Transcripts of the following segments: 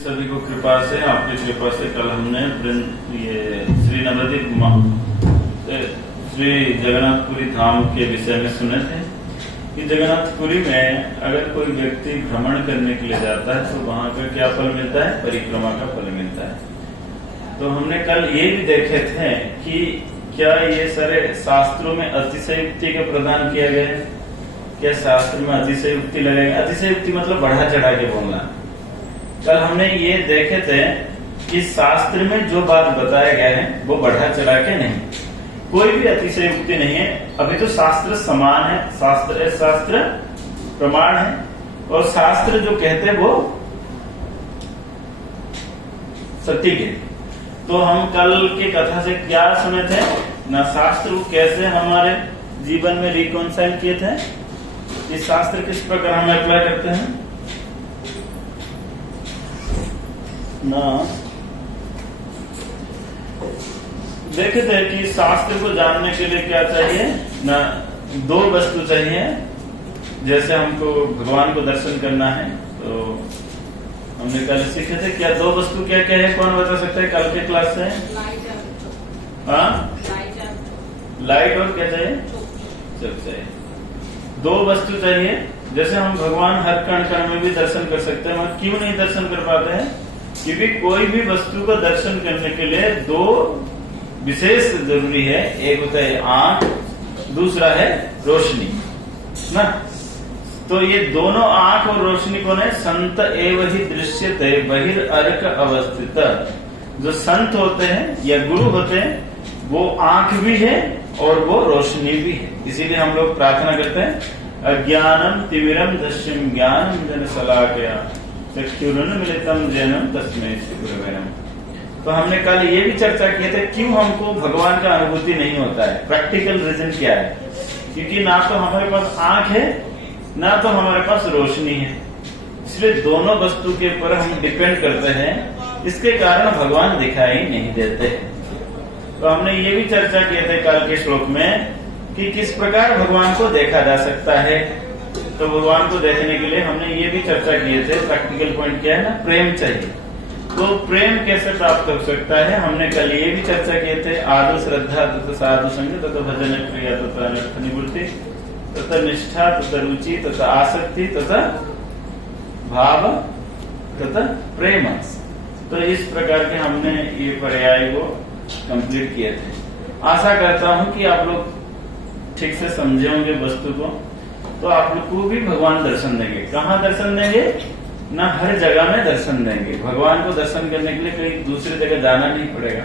सभी को कृपा से, आपकी कृपा से कल हमने ये श्री नवद्वीप श्री जगन्नाथपुरी धाम के विषय में सुने थे कि जगन्नाथपुरी में अगर कोई व्यक्ति भ्रमण करने के लिए जाता है तो वहां का क्या फल मिलता है? परिक्रमा का फल मिलता है। तो हमने कल ये भी देखे थे कि क्या ये सारे शास्त्रों में अतिशयोक्ति का प्रदान किया गया है? क्या शास्त्र में अतिशयोक्ति लगेगा? अतिशयोक्ति मतलब बढ़ा चढ़ा के बोलना। कल हमने ये देखे थे कि शास्त्र में जो बात बताया गया है वो बढ़ा चढ़ा के नहीं, कोई भी अतिशयोक्ति नहीं है। अभी तो शास्त्र समान है, शास्त्र प्रमाण है, और शास्त्र जो कहते हैं वो सत्य है। तो हम कल की कथा से क्या सुने थे ना, शास्त्र को कैसे हमारे जीवन में रिकॉन्साइल किए थे, इस शास्त्र किस प्रकार हम अप्लाई करते हैं ना। देखे थे कि शास्त्र को जानने के लिए क्या चाहिए ना, दो वस्तु चाहिए। जैसे हमको भगवान को दर्शन करना है तो हमने कल सीखे थे क्या दो वस्तु क्या क्या है, कौन बता सकता है कल के क्लास से? लाइट और क्या चाहिए? चौक चाहिए। दो वस्तु चाहिए। जैसे हम भगवान हर कण कण में भी दर्शन कर सकते हैं, मगर क्यों नहीं दर्शन कर पाते हैं? क्योंकि कोई भी वस्तु को दर्शन करने के लिए दो विशेष जरूरी है। एक होता है आंख, दूसरा है रोशनी ना। तो ये दोनों आंख और रोशनी कौन है? संत एव ही दृश्यते बहिर्अर्क अवस्थित। जो संत होते हैं या गुरु होते हैं वो आंख भी है और वो रोशनी भी है। इसीलिए हम लोग प्रार्थना करते हैं अज्ञानम तिमिरम दृश्यम ज्ञानम जन शलाकया चक्षुरुन्मीलितं येन तस्मै श्री गुरवे नमः। तो हमने कल ये भी चर्चा की थी क्यों हमको भगवान का अनुभूति नहीं होता है। प्रैक्टिकल रीजन क्या है? क्योंकि ना तो हमारे पास आंख है ना तो हमारे पास रोशनी है, इसलिए दोनों वस्तु के ऊपर हम डिपेंड करते हैं। इसके कारण भगवान दिखाई नहीं देते। तो हमने ये भी चर्चा किए थे कल के श्लोक में कि किस प्रकार भगवान को देखा जा सकता है। तो भगवान को देखने के लिए हमने ये भी चर्चा किए थे, प्रैक्टिकल पॉइंट क्या है ना, प्रेम चाहिए। तो प्रेम कैसे प्राप्त हो सकता है हमने कल ये भी चर्चा किए थे। आदु श्रद्धा तथा साधु संग तथा भजन क्रिया तथा अनर्थ निवृत्ति तथा निष्ठा तथा रुचि तथा आसक्ति तथा भाव तथा प्रेम। तो इस प्रकार के हमने ये पर्याय को कंप्लीट किए थे। आशा करता हूं कि आप लोग ठीक से समझे होंगे वस्तु को। तो आप लोग को भी भगवान दर्शन देंगे। कहाँ दर्शन देंगे ना, हर जगह में दर्शन देंगे। भगवान को दर्शन करने के लिए कहीं दूसरी जगह जाना नहीं पड़ेगा।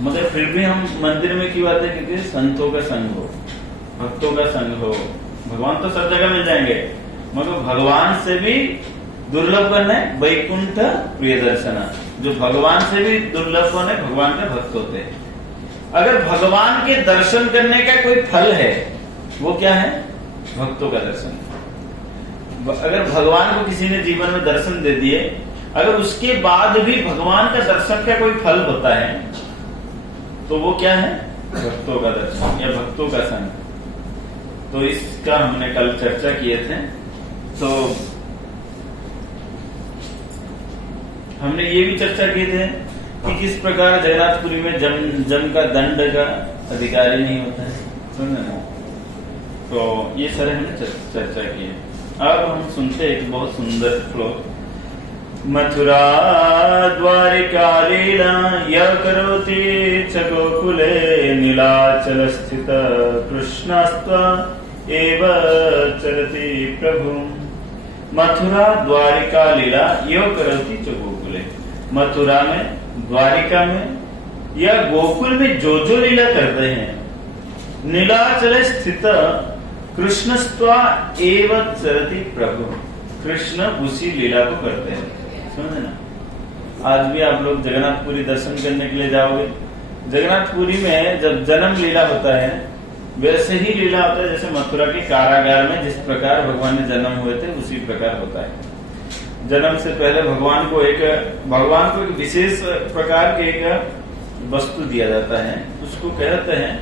मगर फिर भी हम मंदिर में क्यों आते हैं? क्योंकि संतों का संग हो, भक्तों का संग हो। भगवान तो सब जगह मिल जाएंगे, मगर भगवान से भी दुर्लभ कौन है? वैकुंठ प्रिय दर्शन। जो भगवान से भी दुर्लभ कौन है? भगवान के भक्त होते हैं। अगर भगवान के दर्शन करने का कोई फल है वो क्या है? भक्तों का दर्शन। अगर भगवान को किसी ने जीवन में दर्शन दे दिए, अगर उसके बाद भी भगवान का दर्शन का कोई फल होता है तो वो क्या है? भक्तों का दर्शन या भक्तों का संग। तो इसका हमने कल चर्चा किए थे। तो हमने ये भी चर्चा की थे कि किस प्रकार जगन्नाथपुरी में जम का दंड का अधिकारी नहीं होता है, सुन ना। तो ये सारे हमने चर्चा की है। अब हम सुनते एक बहुत सुंदर श्लोक। मथुरा द्वारिका लीला यः करोति च गोकुले नीलाचल स्थित कृष्णस्त्वा एव चरति प्रभु। मथुरा द्वारिका लीला यः करोति च गोकुले। मथुरा में, द्वारिका में या गोकुल में जो जो लीला करते हैं, नीलाचल स्थित कृष्णस्त्वा एव चरति प्रभु। कृष्ण उसी लीला को करते हैं, समझे ना। आज भी आप लोग जगन्नाथपुरी दर्शन करने के लिए जाओगे, जगन्नाथपुरी में जब जन्म लीला होता है वैसे ही लीला होता है जैसे मथुरा के कारागार में जिस प्रकार भगवान ने जन्म हुए थे उसी प्रकार होता है। जन्म से पहले भगवान को एक विशेष प्रकार के एक वस्तु दिया जाता है, उसको कहते हैं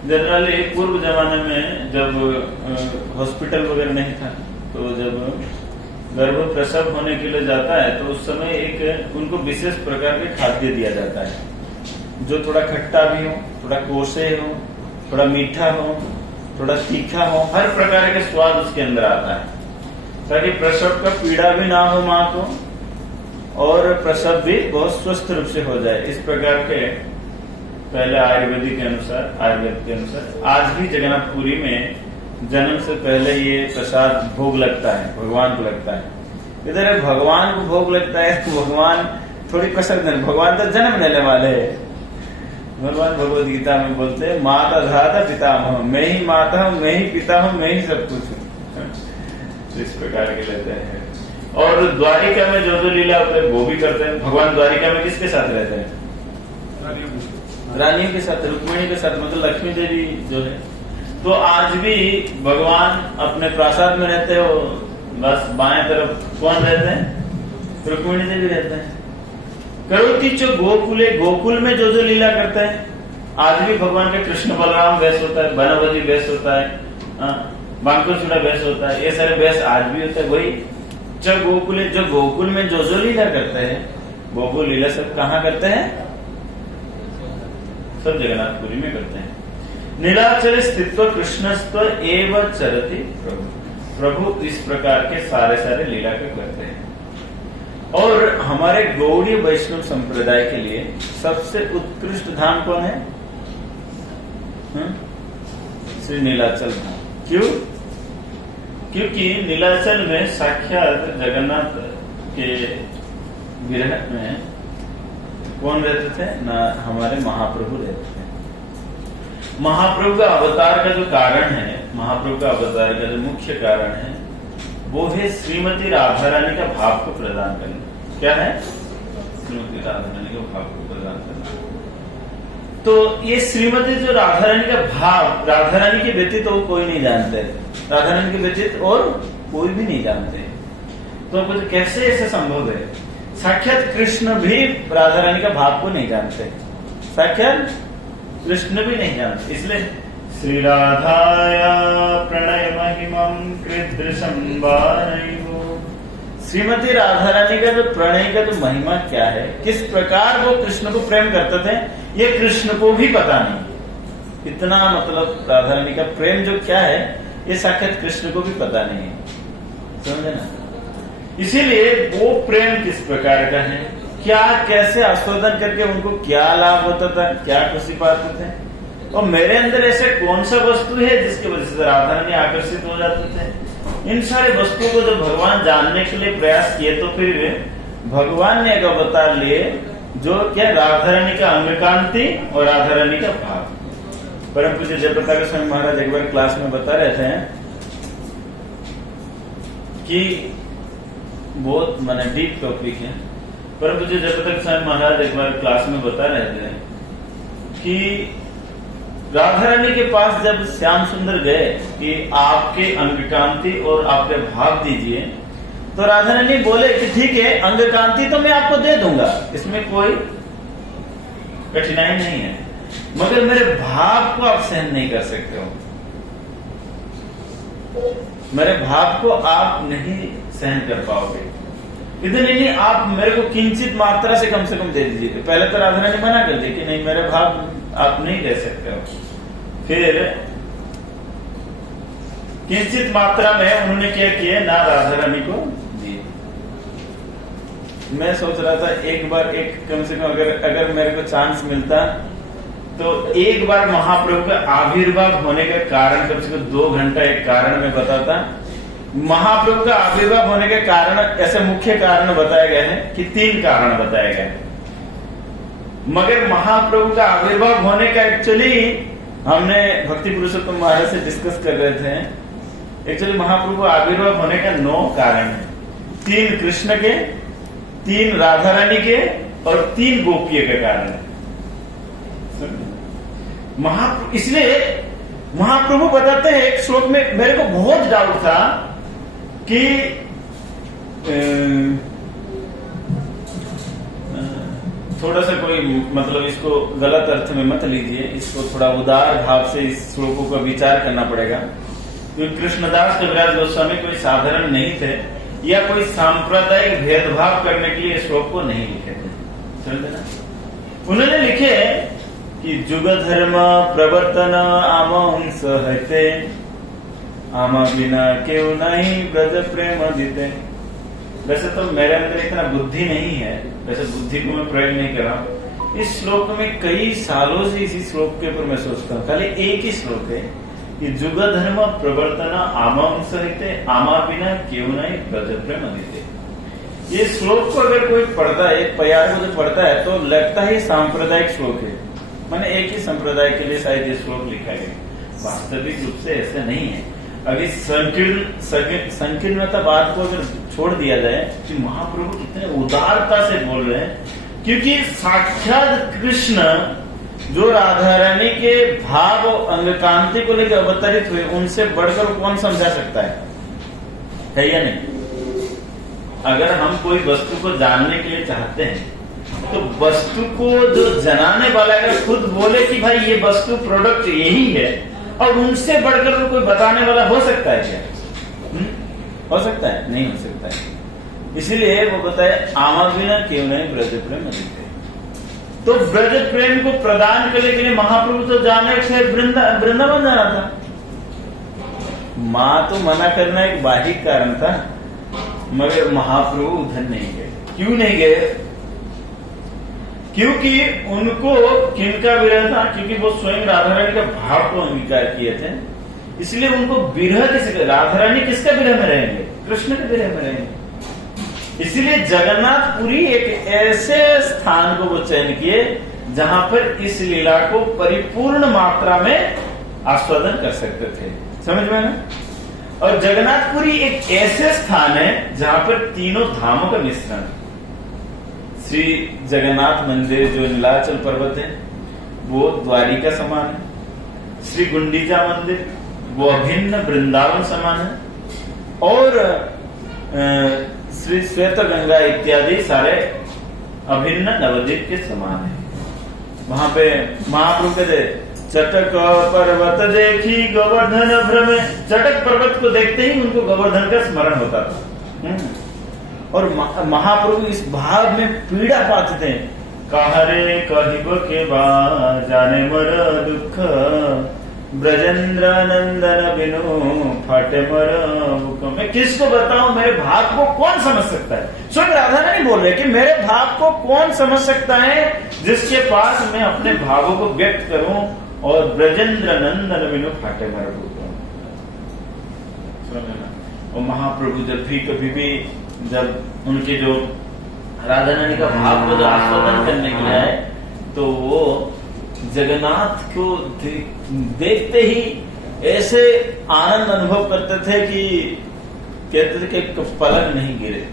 जनरली पूर्व जमाने में जब हॉस्पिटल वगैरह नहीं था तो जब गर्भ प्रसव होने के लिए जाता है तो उस समय एक उनको विशेष प्रकार के खाद्य दिया जाता है जो थोड़ा खट्टा भी हो, थोड़ा कोसे हो, थोड़ा मीठा हो, थोड़ा तीखा हो, हर प्रकार के स्वाद उसके अंदर आता है ताकि प्रसव का पीड़ा भी ना हो माँ को और प्रसव भी बहुत स्वस्थ रूप से हो जाए। इस प्रकार के पहले आयुर्वेद के अनुसार आज भी जगन्नाथपुरी में जन्म से पहले ये प्रसाद भोग लगता है, भगवान को लगता है। इधर भगवान को भोग लगता है तो भगवान थोड़ी कसर नहीं, भगवान तो जन्म लेने वाले है। भगवान भगवद गीता में बोलते हैं माता धाता पिता हूँ, मैं ही माता हूँ, मैं ही पिता हूँ, मैं ही सब कुछ हूँ। इस प्रकार के लेते हैं। और द्वारिका में जो जो लीला होता है वो भी करते हैं। भगवान द्वारिका में किसके साथ रहते हैं? रानियों के साथ, रुक्मिणी के साथ, मतलब लक्ष्मी देवी जो है। तो आज भी भगवान अपने प्रासाद में रहते हो, बस बाएं तरफ कौन रहते हैं? रुक्मिणी देवी रहते हैं। करोति जो गोकुले, गोकुल में जो जो लीला करते हैं आज भी भगवान के कृष्ण बलराम वेश होता है, बनवती वेश होता है, बांकुचूड़ा वेश होता है, ये सारे वेश आज भी होता है। वही जो गोकुले, जो गोकुल में जो जो लीला करते हैं वो लीला सब कहाँ करते हैं? सब जगन्नाथपुरी में करते हैं। नीलाचल स्थित्व कृष्णस्त्व एव चरति प्रभु, प्रभु इस प्रकार के सारे लीला के करते हैं। और हमारे गौड़ीय वैष्णव संप्रदाय के लिए सबसे उत्कृष्ट धाम कौन है? श्री नीलाचल धाम। क्यों? क्योंकि नीलाचल में साक्षात जगन्नाथ के विरह में कौन रहते थे ना? हमारे महाप्रभु रहते थे। महाप्रभु का अवतार का जो कारण है, महाप्रभु का अवतार का जो मुख्य कारण है वो है श्रीमती राधा रानी का भाव को प्रदान करना। क्या है? श्रीमती राधा रानी का भाव को प्रदान करना। तो ये श्रीमती जो राधा रानी का भाव, राधा रानी के व्यतीत तो कोई नहीं जानते, राधा रानी के व्यतीत और कोई भी नहीं जानते। तो कैसे ऐसा संभव है? साक्षात कृष्ण भी राधा रानी का भाव को नहीं जानते, साक्षात कृष्ण भी नहीं जानते। इसलिए श्री राधाया प्रणय महिमं कृदृशं वानयो, श्रीमती राधा रानी का जो प्रणय का जो महिमा क्या है, किस प्रकार वो कृष्ण को प्रेम करते थे, ये कृष्ण को भी पता नहीं। इतना मतलब राधा रानी का प्रेम जो क्या है ये साक्षात कृष्ण को भी पता नहीं है, समझे ना? इसीलिए वो प्रेम किस प्रकार का है, क्या कैसे आस्वादन करके उनको क्या लाभ होता था, क्या खुशी पाते थे, और मेरे अंदर ऐसे कौन सा वस्तु है जिसकी वजह से राधा रानी आकर्षित हो जाते थे। इन सारे वस्तुओं को जब भगवान जानने के लिए प्रयास किए तो फिर भगवान ने एक अवतार लिए जो क्या? राधा रानी का अंगकांति और राधा रानी का भाव। परम पूज्य जयप्रताप स्वामी महाराज एक बार क्लास में बता रहे थे कि बहुत माने डीप टॉपिक है। परम पूज्य जयप्रताप स्वामी महाराज एक बार क्लास में बता रहे थे कि राधा रानी के पास जब श्याम सुंदर गए कि आपके अंगकांति और आपके भाव दीजिए, तो राधा रानी बोले कि ठीक है, अंगकांति तो मैं आपको दे दूंगा, इसमें कोई कठिनाई नहीं है, मगर मेरे भाव को आप सहन नहीं कर सकते हो, मेरे भाव को आप नहीं सहन कर पाओगे। इतने नहीं, आप मेरे को किंचित मात्रा से कम दे दीजिए। पहले तो राधा रानी मना कर दी कि नहीं, मेरे भाव आप नहीं दे सकते हो। फिर किंचित मात्रा में उन्होंने क्या किया ना, राधा रानी को दिए। मैं सोच रहा था एक बार कम से कम अगर मेरे को चांस मिलता तो एक बार महाप्रभु का आविर्भाव होने का कारण कम से कम 2 घंटा एक कारण में बताता। महाप्रभु का आविर्भाव होने के कारण ऐसे मुख्य कारण बताए गए हैं कि 3 कारण बताए गए, मगर महाप्रभु का आविर्भाव होने का एक्चुअली हमने भक्ति पुरुषोत्तम महाराज से डिस्कस कर रहे थे। एक्चुअली महाप्रभु आविर्भाव होने का 9 कारण है। 3 कृष्ण के, 3 राधा रानी के और 3 गोपियों के कारण है। इसलिए महाप्रभु बताते हैं एक श्लोक में, मेरे को बहुत डाउट था कि थोड़ा सा कोई मतलब इसको गलत अर्थ में मत लीजिए, इसको थोड़ा उदार भाव से इस श्लोकों का विचार करना पड़ेगा, क्योंकि कृष्णदास कविराज गोस्वामी कोई साधारण नहीं थे। या कोई सांप्रदायिक भेदभाव करने के लिए श्लोक को नहीं लिखे थे, समझे ना। उन्होंने लिखे कि जुग धर्म प्रवर्तन आम सहते, आमा बिना क्यों नहीं ब्रज प्रेम दिते। वैसे तो मेरे अंदर इतना बुद्धि नहीं है, वैसे बुद्धि को मैं प्रयोग नहीं कर रहा हूँ। इस श्लोक में कई सालों से इसी श्लोक के ऊपर मैं सोचता हूँ, खाली एक ही श्लोक है कि जुग धर्म प्रवर्तन आमम सहते, आमा बिना क्यों नहीं ब्रज प्रेम दिते। ये श्लोक को अगर कोई पढ़ता है, एक प्यार को जो पढ़ता है तो लगता है सांप्रदायिक श्लोक है, मैंने एक ही संप्रदाय के लिए शायद ये श्लोक लिखा है। वास्तविक रूप से ऐसे नहीं है। अभी संकीर्णता बात को अगर छोड़ दिया जाए कि महाप्रभु कितने उदारता से बोल रहे हैं, क्योंकि साक्षात कृष्ण जो राधा रानी के भाव और अंग कांति को लेकर अवतरित हुए, उनसे बढ़कर कौन समझा सकता है या नहीं। अगर हम कोई वस्तु को जानने के लिए चाहते हैं तो वस्तु को जो जनाने वाला अगर खुद बोले कि भाई ये वस्तु प्रोडक्ट यही है, और उनसे बढ़कर कोई बताने वाला हो सकता है क्या? हो सकता है? नहीं हो सकता है। इसीलिए वो बताए आमा बिना क्यों नहीं ब्रज प्रेम दिते। तो ब्रज प्रेम को प्रदान करने के लिए महाप्रभु तो जाने थे, वृंदावन जाना था। माँ तो मना करना एक बाह्य कारण था, मगर महाप्रभु उधर नहीं गए। क्यों नहीं गए? क्योंकि उनको किनका विरह था? क्योंकि वो स्वयं राधा रानी का भाव को अंगीकार किए थे, इसलिए उनको विरह किसका? राधा रानी किसका विरह में रहेंगे? कृष्ण के विरह में रहेंगे। इसीलिए जगन्नाथपुरी एक ऐसे स्थान को वो चयन किए जहां पर इस लीला को परिपूर्ण मात्रा में आस्वादन कर सकते थे, समझ में ना। और जगन्नाथपुरी एक ऐसे स्थान है जहां पर तीनों धामों का मिश्रण, श्री जगन्नाथ मंदिर जो नीलाचल पर्वत है वो द्वारिका समान है, श्री गुंडीचा मंदिर वो अभिन्न वृंदावन समान है, और श्री श्वेत गंगा इत्यादि सारे अभिन्न नवद्वीप के समान है। वहां पे महाप्रभु कहते चटक पर्वत देखी गोवर्धन भ्रमे। चटक पर्वत को देखते ही उनको गोवर्धन का स्मरण होता था। और महाप्रभु इस भाव में पीड़ा पाते थे। कहरे कहिब के बा जाने मर दुख, ब्रजेंद्र नंदन बिनु फटे मर बुक। मैं किसको बताऊं? मेरे भाव को कौन समझ सकता है? स्वयं राधा रानी बोल रहे कि मेरे भाव को कौन समझ सकता है, जिसके पास मैं अपने भावों को व्यक्त करूं, और ब्रजेंद्र नंदन बिनु फटे मर बुक। और महाप्रभु जब भी कभी भी जब उनके जो राधा रानी का भाव को जो आस्वादन करने के लिए आए, तो वो जगन्नाथ को देखते ही ऐसे आनंद अनुभव करते थे कि कहते थे कि पलक नहीं गिरे।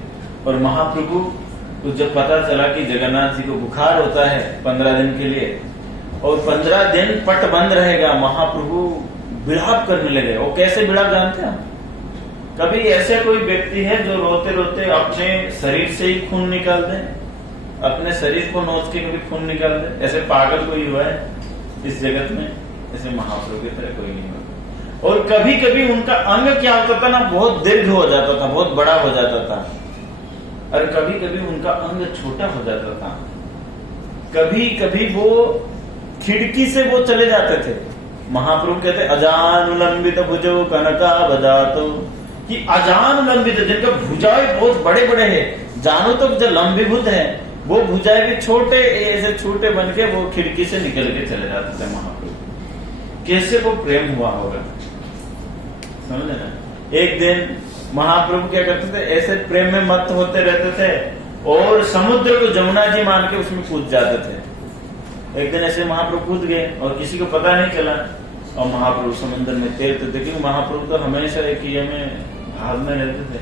और महाप्रभु को जब पता चला कि जगन्नाथ जी को बुखार होता है 15 दिन के लिए, और 15 दिन पट बंद रहेगा, महाप्रभु विलाप करने लगे। वो कैसे विलाप जानते हैं? कभी ऐसे कोई व्यक्ति है जो रोते रोते अपने शरीर से ही खून निकाल दे, अपने शरीर को नोच के कभी खून निकाल दे? ऐसे पागल कोई हुआ है इस जगत में? ऐसे महाप्रभु की तरह कोई नहीं हुआ। और कभी कभी उनका अंग क्या होता था ना, बहुत दीर्घ हो जाता था, बहुत बड़ा हो जाता था, और कभी कभी उनका अंग छोटा हो जाता था। कभी कभी वो खिड़की से वो चले जाते थे। महाप्रभु कहते अजानुलंबित भुजो कनका बजातो, कि अजानुलंबित जिनका भुजाएं बहुत बड़े बड़े हैं, जानो तो जो लंबीभूत है, वो भुजाएं भी छोटे ऐसे छोटे बन के वो खिड़की से निकल के चले जाते थे। महाप्रभु कैसे वो प्रेम हुआ होगा, समझे ना। एक दिन महाप्रभु क्या करते थे, ऐसे प्रेम में मत होते रहते थे और समुद्र को जमुना जी मान के उसमें कूद जाते थे। एक दिन ऐसे महाप्रभु कूद गए और किसी को पता नहीं चला, और महाप्रभु समुद्र में तैरते थे, क्योंकि महाप्रभु तो हमेशा एक ही में भाव में रहते थे।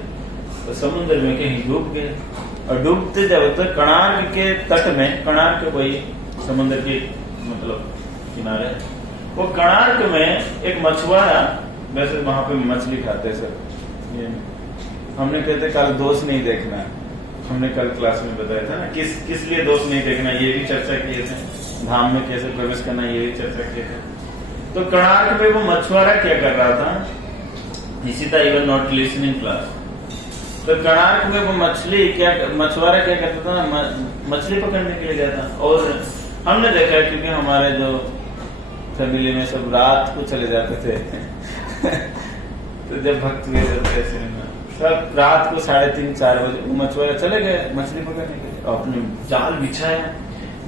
तो समुद्र में कहीं डूब गए, और डूबते जब तो कणार्क के तट में, कणार्क कोई समुद्र के मतलब किनारे, वो कणार्क में एक मछुआरा, वैसे वहां पे मछली खाते सर, ये हमने कहते कल दोष नहीं देखना, हमने कल क्लास में बताया था ना, किस लिए दोष नहीं देखना, ये भी चर्चा किए थे। धाम में कैसे प्रवेश करना, ये भी चर्चा किए थे। तो कणार्क में वो मछुआरा क्या कर रहा था, Nishita even not listening class, तो कोणार्क में वो मछुआरा क्या करता था ना, मछली पकड़ने के लिए गया था। और हमने देखा है, क्योंकि हमारे जो फैमिली में सब रात को चले जाते थे तो जब भक्त गए सब रात को 3:30-4 बजे वो मछुआरे चले गए मछली पकड़ने के लिए, अपने जाल बिछाया,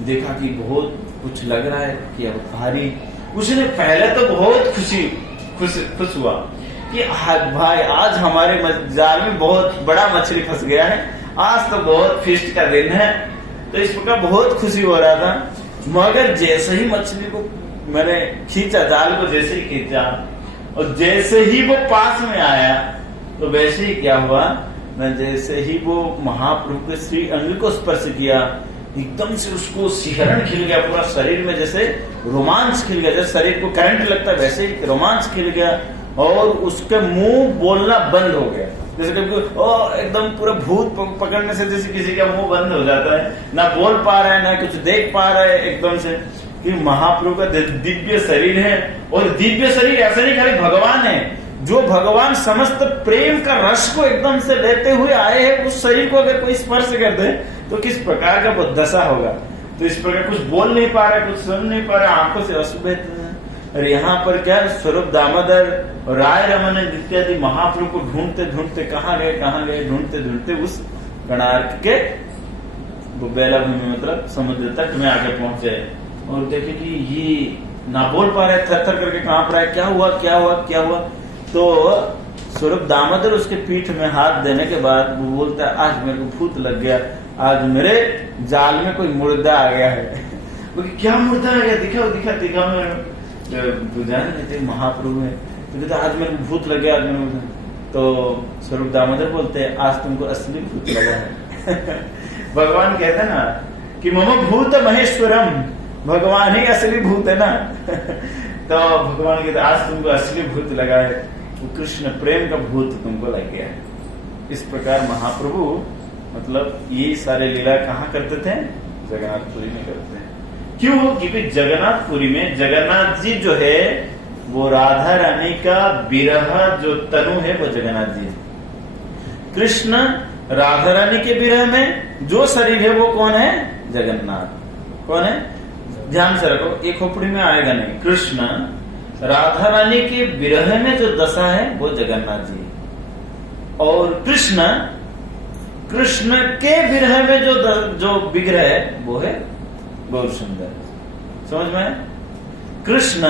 देखा कि बहुत कुछ लग रहा है कि अब भारी। उसने पहले तो बहुत खुश हुआ कि भाई आज हमारे जाल में बहुत बड़ा मछली फंस गया है, आज तो बहुत फीस्ट का दिन है। तो इस प्रकार बहुत खुशी हो रहा था। मगर जैसे ही मछली को मैंने खींचा, जाल को जैसे ही खींचा और जैसे ही वो पास में आया, तो वैसे ही क्या हुआ, मैं जैसे ही वो महाप्रभु के श्री अंग को स्पर्श किया, एकदम से उसको सिहरण खिल गया पूरा शरीर में, जैसे रोमांच खिल गया, जैसे शरीर को करंट लगता है वैसे ही रोमांच खिल गया। और उसके मुंह बोलना बंद हो गया, जैसे कभी एकदम पूरा भूत पकड़ने से जैसे किसी का मुंह बंद हो जाता है, ना बोल पा रहा है ना कुछ देख पा रहा है एकदम से। कि महाप्रभु का दिव्य शरीर है, और दिव्य शरीर ऐसा नहीं खाली भगवान है, जो भगवान समस्त प्रेम का रस को एकदम से लेते हुए आए हैं, उस शरीर को अगर कोई स्पर्श कर दे तो किस प्रकार का वो दशा होगा। तो इस प्रकार कुछ बोल नहीं पा रहा, कुछ सुन नहीं पा रहा, आंखों से अशुभ। और यहाँ पर क्या स्वरूप दामोदर और राय रमन इत्यादि महाप्रभु को ढूंढते ढूंढते कहाँ गए ढूंढते ढूंढते उस कोणार्क के बेलाभूमि मतलब समुद्र तट में आगे पहुंचे। और देखे कि ये ना बोल पा रहे, थर थर करके कांप रहा है, क्या हुआ। तो स्वरूप दामोदर उसके पीठ में हाथ देने के बाद वो बोलता है, आज मेरे को भूत लग गया, आज मेरे जाल में कोई मुर्दा आ गया है। क्या मुर्दा आ गया, दिखा बुझाने देते महाप्रभु है, तो कहते आज मेरे को भूत लग गया, आज मेरे। तो स्वरूप दामोदर बोलते हैं, आज तुमको असली भूत लगा है। भगवान कहते हैं ना कि मम भूत महेश्वरम, भगवान ही असली भूत है ना। तो भगवान कहते आज तुमको असली भूत लगा है, वो कृष्ण प्रेम का भूत तुमको लग गया है। इस प्रकार महाप्रभु मतलब ये सारे लीला कहाँ करते थे, जगन्नाथपुरी में करते हैं। क्यों? क्योंकि जगन्नाथपुरी में जगन्नाथ जी जो है वो राधा रानी का विरह जो तनु है वो जगन्नाथ जी है। कृष्ण राधा रानी के विरह में जो शरीर है वो कौन है, जगन्नाथ। कौन है, ध्यान से रखो, एक खोपड़ी में आएगा नहीं। कृष्ण राधा रानी के विरह में जो दशा है वो जगन्नाथ जी, और कृष्ण के विरह में जो विग्रह है वो है गौर सुंदर। समझ में? कृष्ण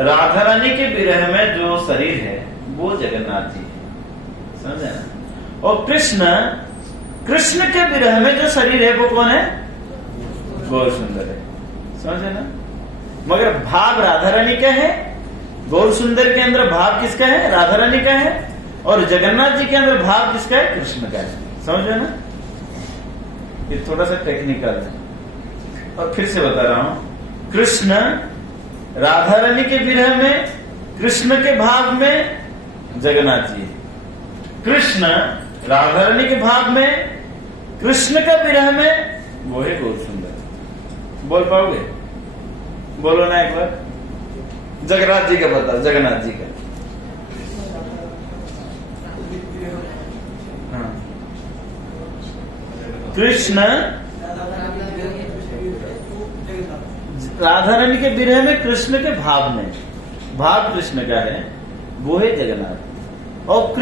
राधा रानी के विरह में जो शरीर है वो जगन्नाथ जी है, समझे ना। और कृष्ण के विरह में जो शरीर है वो कौन है, गौर सुंदर है, समझे ना। मगर भाव राधा रानी का है, गौर सुंदर के अंदर भाव किसका है, राधा रानी का है, और जगन्नाथ जी के अंदर भाव किसका है, कृष्ण का है। समझ रहे ना, ये थोड़ा सा टेक्निकल है। और फिर से बता रहा हूं, कृष्ण राधा रानी के विरह में, कृष्ण के भाव में जगन्नाथ जी, कृष्ण राधा रानी के भाव में, कृष्ण का विरह में वो है गौर सुंदर। बोल पाओगे? बोलो ना एक बार। जगन्नाथ जी का बता, जगन्नाथ जी का। हाँ। कृष्ण राधा रानी के विरह में, कृष्ण के भाव में, भाव कृष्ण का है वो है जगन्नाथ। और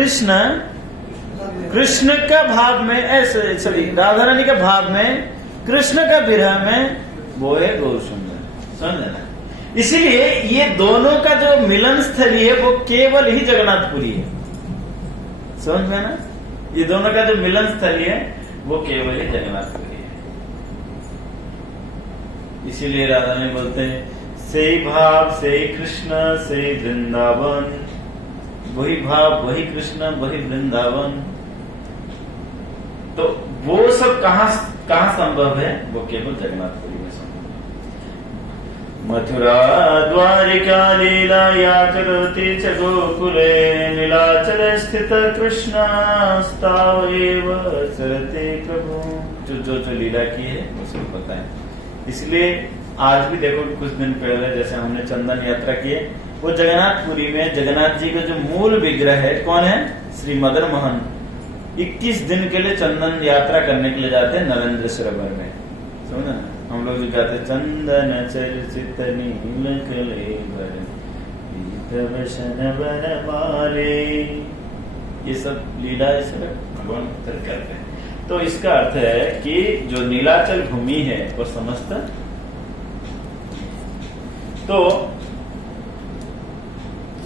कृष्ण का भाव में ऐसे, सॉरी, राधा रानी का भाव में, कृष्ण का विरह में वो है गौर सुंदर। समझे ना। इसीलिए ये दोनों का जो मिलन स्थली है वो केवल ही जगन्नाथपुरी है। समझ में ना, ये दोनों का जो मिलन स्थली है वो केवल ही जगन्नाथपुरी है। इसीलिए राधा ने बोलते हैं, से भाव से कृष्ण से वृंदावन, वही भाव वही कृष्ण वही वृंदावन। तो वो सब कहाँ संभव है, वो केवल जगन्नाथपुरी में संभव है। मथुरा द्वारिका लीला याचरति च गोकुले, नीलाचल स्थित कृष्णास्तावेव चरते प्रभु। जो लीला की है वो सब बताएं। इसलिए आज भी देखो, कुछ दिन पहले जैसे हमने चंदन यात्रा की है, वो जगन्नाथपुरी में जगन्नाथ जी का जो मूल विग्रह है कौन है, श्री मदन मोहन 21 दिन के लिए चंदन यात्रा करने के लिए जाते हैं नरेंद्र सरोवर में, समझा ना। हम लोग जो गाते चंदन चर्चित नील कलेवर पीतवसन वन मारे, ये सब लीला ऐसे भगवान करते हैं। तो इसका अर्थ है कि जो नीलाचल भूमि है वो समस्त, तो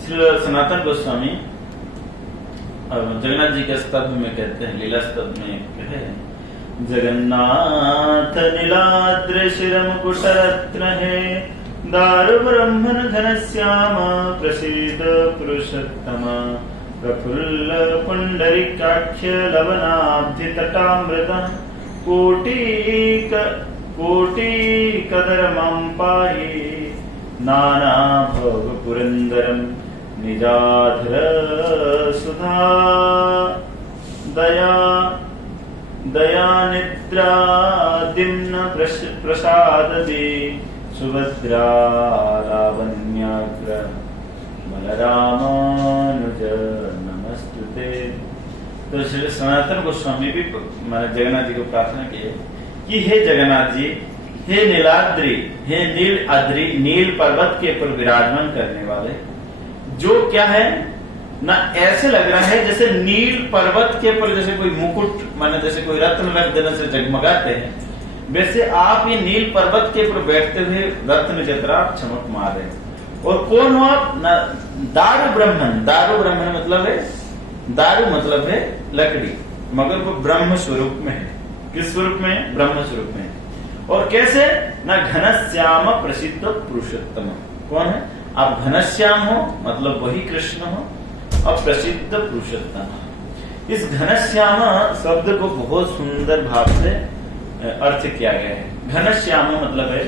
श्री सनातन गोस्वामी जगन्नाथ जी के स्तब्ध में कहते हैं, लीला स्तब्ध में कहते हैं, जगन्नाथ नीलाद्र शिर मुकुट रत्न है, दारु ब्रह्मन घनश्याम प्रसीद पुरुषोत्तम, प्रफुल्ल पुंडरीकाक्ष लवनाब्धि तटामृत, कोटि कदरमं पाहि, नाना भोग पुरंदरम निजाधर सुधा, दया निद्रा दिम्न प्रसाददे, सुभद्रा लावण्याग्र बलरामानुज नमस्तुते। तो श्री सनातन गोस्वामी भी जगन्नाथ जी को प्रार्थना की है कि हे जगन्नाथ जी, हे नीलाद्रि, हे नील अद्रि, नील पर्वत के ऊपर विराजमान करने वाले, जो क्या है ना, ऐसे लग रहा है जैसे नील पर्वत के ऊपर जैसे कोई मुकुट, माने जैसे कोई रत्न रख देने से जगमगाते हैं, वैसे आप ये नील पर्वत के ऊपर बैठते हुए रत्न की तरह चमक मार रहे हैं। और कौन हो आप ना, दारु ब्रह्मन, दारु ब्रह्मन मतलब है, दारु मतलब है लकड़ी, मगर वो ब्रह्म स्वरूप में है। किस स्वरूप में? ब्रह्म स्वरूप में है। और कैसे ना, घनश्याम प्रसिद्ध पुरुषोत्तम, कौन है आप? घनश्याम हो मतलब वही कृष्ण हो, और प्रसिद्ध पुरुषोत्तम। इस घनश्याम शब्द को बहुत सुंदर भाव से अर्थ किया गया है। घनश्याम मतलब है,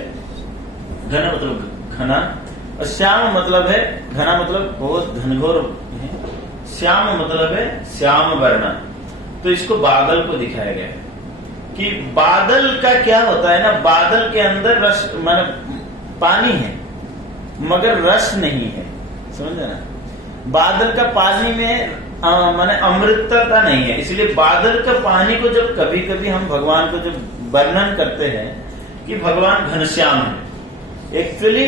घन मतलब घना, और श्याम मतलब है, घना मतलब बहुत घनघोर है, श्याम मतलब है श्याम वर्ण। तो इसको बादल को दिखाया गया है कि बादल का क्या होता है ना, बादल के अंदर रस माने पानी है मगर रस नहीं है, समझे ना। बादल का पानी में माने अमृतता नहीं है, इसलिए बादल का पानी को जब कभी कभी हम भगवान को जब वर्णन करते हैं कि भगवान घनश्याम है, एक्चुअली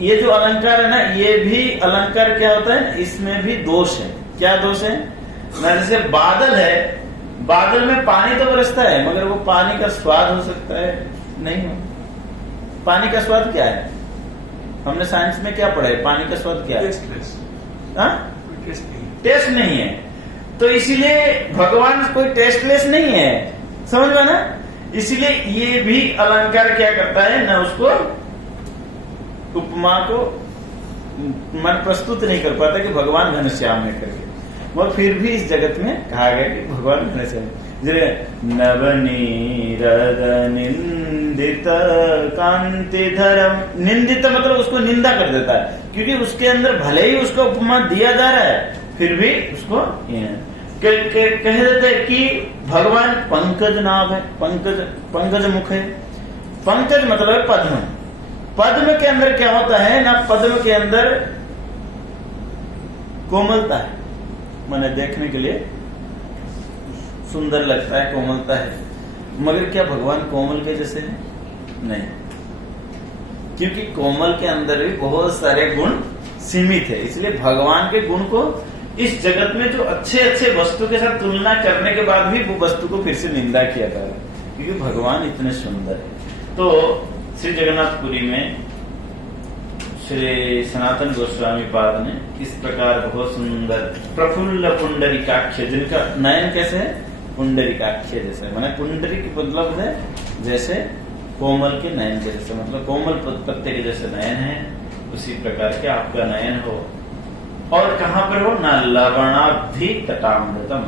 ये जो अलंकार है ना, ये भी अलंकार क्या होता है, इसमें भी दोष है। क्या दोष है ना, जैसे बादल है, बादल में पानी तो बरसता है मगर वो पानी का स्वाद हो सकता है नहीं हो। पानी का स्वाद क्या है, हमने साइंस में क्या पढ़ा है, पानी का स्वाद क्या है? टेस्ट नहीं है। तो इसीलिए भगवान कोई टेस्टलेस नहीं है, समझ में ना। इसीलिए ये भी अलंकार क्या करता है ना, उसको उपमा को मन प्रस्तुत नहीं कर पाता कि भगवान घनश्याम है करके, और फिर भी इस जगत में कहा गया कि भगवान घनश्याम। नवनीरद निंदित कांतिधरम, निंदित मतलब उसको निंदा कर देता है, क्योंकि उसके अंदर भले ही उसको उपमा दिया जा रहा है फिर भी उसको कह देते हैं कि भगवान पंकज नाभ है, पंकज मुख है। पंकज मतलब है पद्म। पद्म के अंदर क्या होता है ना, पद्म के अंदर कोमलता है, माने देखने के लिए सुंदर लगता है, कोमलता है, मगर क्या भगवान कोमल के जैसे है? नहीं, क्योंकि कोमल के अंदर भी बहुत सारे गुण सीमित है। इसलिए भगवान के गुण को इस जगत में जो अच्छे अच्छे वस्तु के साथ तुलना करने के बाद भी वो वस्तु को फिर से निंदा किया जा रहा है, क्योंकि भगवान इतने सुंदर है। तो श्री जगन्नाथपुरी में श्री सनातन गोस्वामी पाद ने इस प्रकार बहुत सुंदर प्रफुल्ल पुंडरीकाक्ष, जिनका नयन कैसे है, पुंडरीकाक्ष जैसे, माने पुंडरीक मतलब है जैसे कोमल के नयन के जैसे, मतलब कोमल पत्ते के जैसे नयन है, उसी प्रकार के आपका नयन हो। और कहाँ पर हो ना, लवणाब्धि तटामृतम,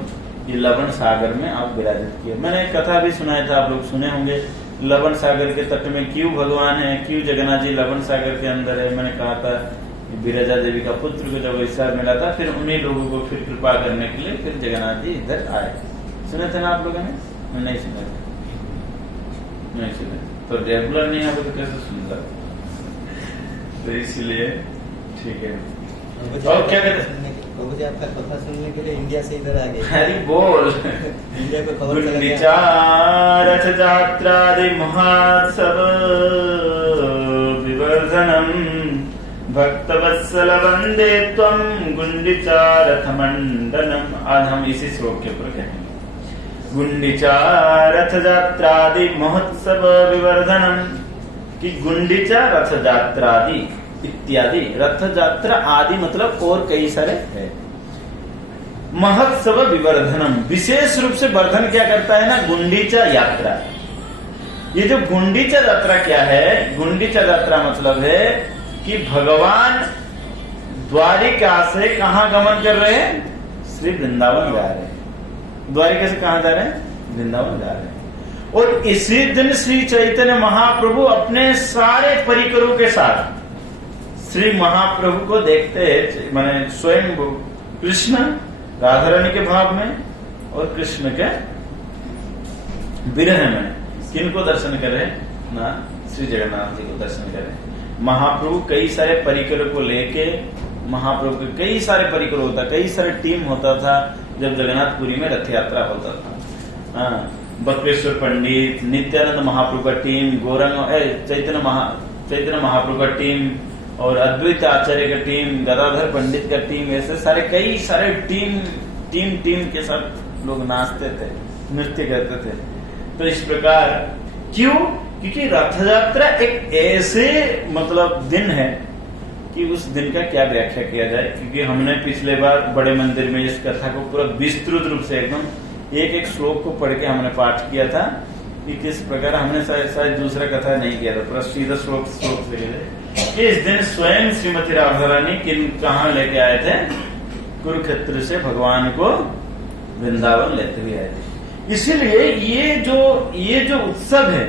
ये लवण सागर में आप विराजित किए। मैंने कथा भी सुनाया था, आप लोग सुने होंगे, लवण सागर के तट में क्यों भगवान है, क्यों जगन्नाथ जी लवण सागर के अंदर है। मैंने कहा था विरजा देवी का पुत्र को जब अवसर मिला था, फिर उन्हीं लोगों को फिर कृपा करने के लिए फिर जगन्नाथ जी इधर आए। सुने थे ना आप लोगों ने? नहीं सुने थे, नहीं सुने तो रेगुलर नहीं आगे तो कैसे सुनता। तो इसलिए ठीक है। और क्या कहते प्रभु जी आपका कथा सुनने के लिए इंडिया से इधर आ गए। हरि बोल। इंडिया को खबर चला गया। गुंडीचा रथ जात्रादि महोत्सव विवर्धनम भक्तवत्सल वंदे त्वं गुंडीचा रथ मंडनम। आज हम इसी श्लोक के ऊपर कहेंगे। गुंडीचा रथ जात्रादि महोत्सव विवर्धनम कि गुंडीचा रथ जात्रादि इत्यादि, रथ यात्रा आदि मतलब और कई सारे है। महोत्सव विवर्धनम विशेष रूप से वर्धन क्या करता है ना, गुंडीचा यात्रा। ये जो गुंडीचा यात्रा क्या है, गुंडीचा यात्रा मतलब है कि भगवान द्वारिका से कहां गमन कर रहे हैं, श्री वृंदावन जा रहे हैं। द्वारिका से कहां जा रहे हैं, वृंदावन जा रहे हैं। और इसी दिन श्री चैतन्य महाप्रभु अपने सारे परिकरों के साथ श्री महाप्रभु को देखते हैं, माने स्वयं कृष्ण राधा रानी के भाव में और कृष्ण के विरह में किनको दर्शन करे ना, श्री जगन्नाथ जी को दर्शन करे। महाप्रभु कई सारे परिकरों को लेके, महाप्रभु के कई सारे परिकर होता, कई सारे टीम होता था जब जगन्नाथपुरी में रथ यात्रा होता था। बक्रेश्वर पंडित, नित्यानंद महाप्रभु का टीम, गौरंग चैतन्य महाप्रभु का टीम और अद्वैत आचार्य का टीम, गदाधर पंडित का टीम, ऐसे सारे कई सारे टीम के साथ लोग नाचते थे, नृत्य करते थे। तो इस प्रकार क्यों, क्योंकि रथ यात्रा एक ऐसे मतलब दिन है कि उस दिन का क्या व्याख्या किया जाए। क्योंकि हमने पिछले बार बड़े मंदिर में इस कथा को पूरा विस्तृत रूप से एकदम एक एक श्लोक को पढ़ के हमने पाठ किया था कि किस प्रकार, हमने शायद दूसरा कथा नहीं किया था, पूरा सीधा श्लोक से। इस दिन स्वयं श्रीमती राधा रानी कहाँ लेके आए थे, कुरुक्षेत्र से भगवान को वृंदावन लेते हुए आए थे। इसीलिए ये जो उत्सव है,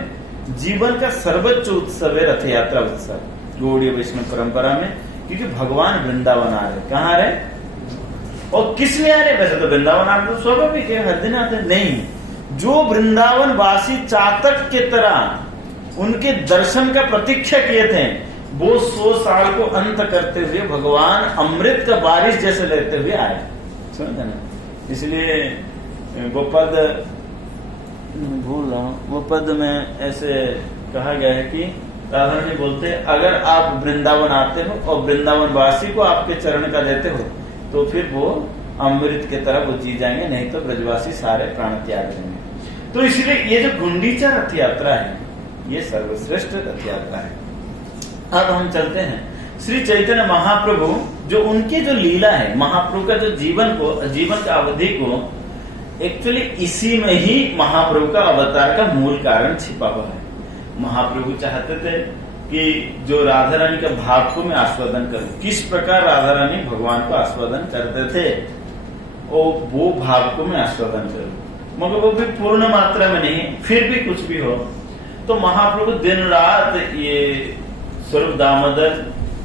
जीवन का सर्वोच्च उत्सव है रथ यात्रा उत्सव गौड़ीय वैष्णव परंपरा में। क्योंकि भगवान वृंदावन आ रहे, कहाँ आ रहे और किस लिए आ रहे। वैसे तो वृंदावन आप तो स्वाभाविक है, हर दिन आते नहीं। जो वृंदावन वासी चातक के तरह उनके दर्शन का प्रतीक्षा किए थे, वो 100 साल को अंत करते हुए भगवान अमृत का बारिश जैसे लेते हुए आए, समझे ना। इसलिए वो पद भूल रहा हूँ, वो पद में ऐसे कहा गया है कि राधा रानी बोलते हैं, अगर आप वृंदावन आते हो और वृंदावन वासी को आपके चरण का देते हो तो फिर वो अमृत की तरह वो जी जाएंगे, नहीं तो ब्रजवासी सारे प्राण त्याग देंगे। तो इसलिए ये जो गुंडीचा रथ यात्रा है, ये सर्वश्रेष्ठ रथ यात्रा है। अब हम चलते हैं श्री चैतन्य महाप्रभु, जो उनकी जो लीला है, महाप्रभु का जो जीवन का अवधि को एक्चुअली इसी में ही महाप्रभु का अवतार का मूल कारण छिपा हुआ है। महाप्रभु चाहते थे कि जो राधा रानी का भाव को मैं आस्वादन करूं, किस प्रकार राधा रानी भगवान को आस्वादन करते थे, और वो भाव को मैं आस्वादन करूं, मगर वो भी पूर्ण मात्रा में नहीं, फिर भी कुछ भी हो। तो महाप्रभु दिन रात ये स्वरूप दामोदर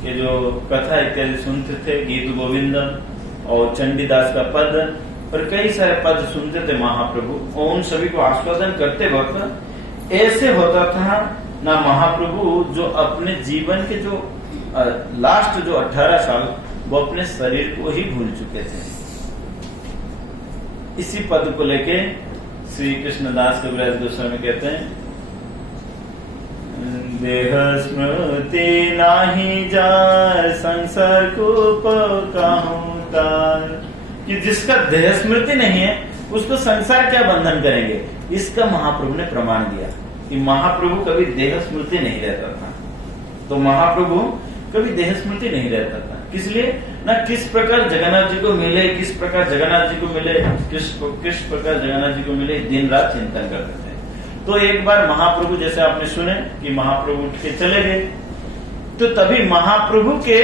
के जो कथा इत्यादि सुनते थे, गीत गोविंदम और चंडीदास का पद और कई सारे पद सुनते थे महाप्रभु, और उन सभी को आस्वादन करते वक्त ऐसे होता था ना, महाप्रभु जो अपने जीवन के जो लास्ट जो 18 साल वो अपने शरीर को ही भूल चुके थे। इसी पद को लेके श्री कृष्णदास कविराज गोस्वामी कहते हैं, देह स्मृति नाही जाय संसार को कहूं तार, कि जिसका देह स्मृति नहीं है उसको संसार क्या बंधन करेंगे। इसका महाप्रभु ने प्रमाण दिया कि महाप्रभु कभी देह स्मृति नहीं रहता था। तो महाप्रभु कभी देह स्मृति नहीं रहता था, किस लिए ना, किस प्रकार जगन्नाथ जी को मिले, किस प्रकार जगन्नाथ जी को मिले, किस प्रकार जगन्नाथ जी को मिले, दिन रात चिंतन करते थे। तो एक बार महाप्रभु, जैसे आपने सुने कि महाप्रभु उठ के चले गए, तो तभी महाप्रभु के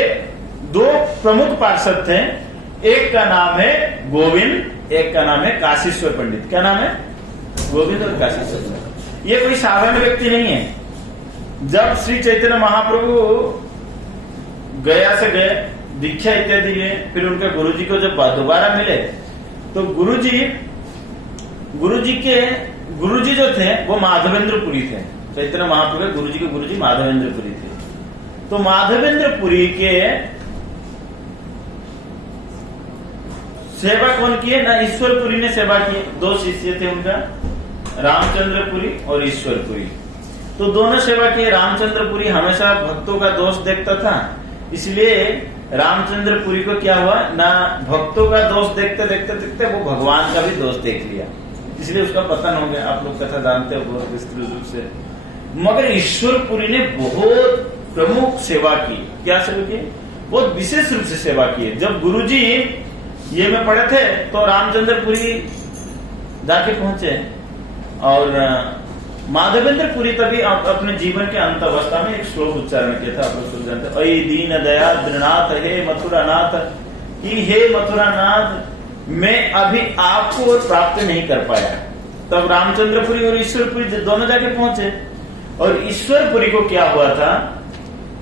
2 प्रमुख पार्षद थे, एक का नाम है गोविंद, एक का नाम है काशीश्वर पंडित। क्या नाम है, गोविंद और काशीश्वर पंडित। ये कोई साधारण व्यक्ति नहीं है। जब श्री चैतन्य महाप्रभु गया से गए, दीक्षा इत्यादि लिए, फिर उनके गुरुजी को जब दोबारा मिले, तो गुरुजी जो थे वो माधवेंद्रपुरी थे। चैतन्य महाप्रभु गुरुजी के गुरुजी माधवेंद्रपुरी थे। तो माधवेंद्रपुरी के सेवा कौन की है ना, ईश्वरपुरी ने सेवा की। दो शिष्य थे उनका, रामचंद्रपुरी और ईश्वरपुरी। तो दोनों सेवा की। रामचंद्रपुरी हमेशा भक्तों का दोष देखता था, इसलिए रामचंद्रपुरी को क्या हुआ ना, भक्तों का दोष देखते देखते देखते वो भगवान का भी दोष देख लिया, इसलिए उसका पतन हो गया। आप लोग कथा जानते हो बहुत विस्तृत रूप से। मगर ईश्वरपुरी ने बहुत प्रमुख सेवा की। क्या सेवा की? बहुत विशेष रूप से सेवा की। जब गुरुजी ये में पढ़े थे तो रामचंद्रपुरी जाके पहुंचे और माधवेंद्रपुरी तभी अपने जीवन के अंत अवस्था में एक श्लोक उच्चारण किया था। आप लोग जानते हैं, अय दीन दयाद्रनाथ हे मथुरानाथ, कि हे मथुरानाथ मैं अभी आपको और प्राप्त नहीं कर पाया। तब रामचंद्रपुरी और ईश्वरपुरी दोनों जाके पहुंचे। और ईश्वरपुरी को क्या हुआ था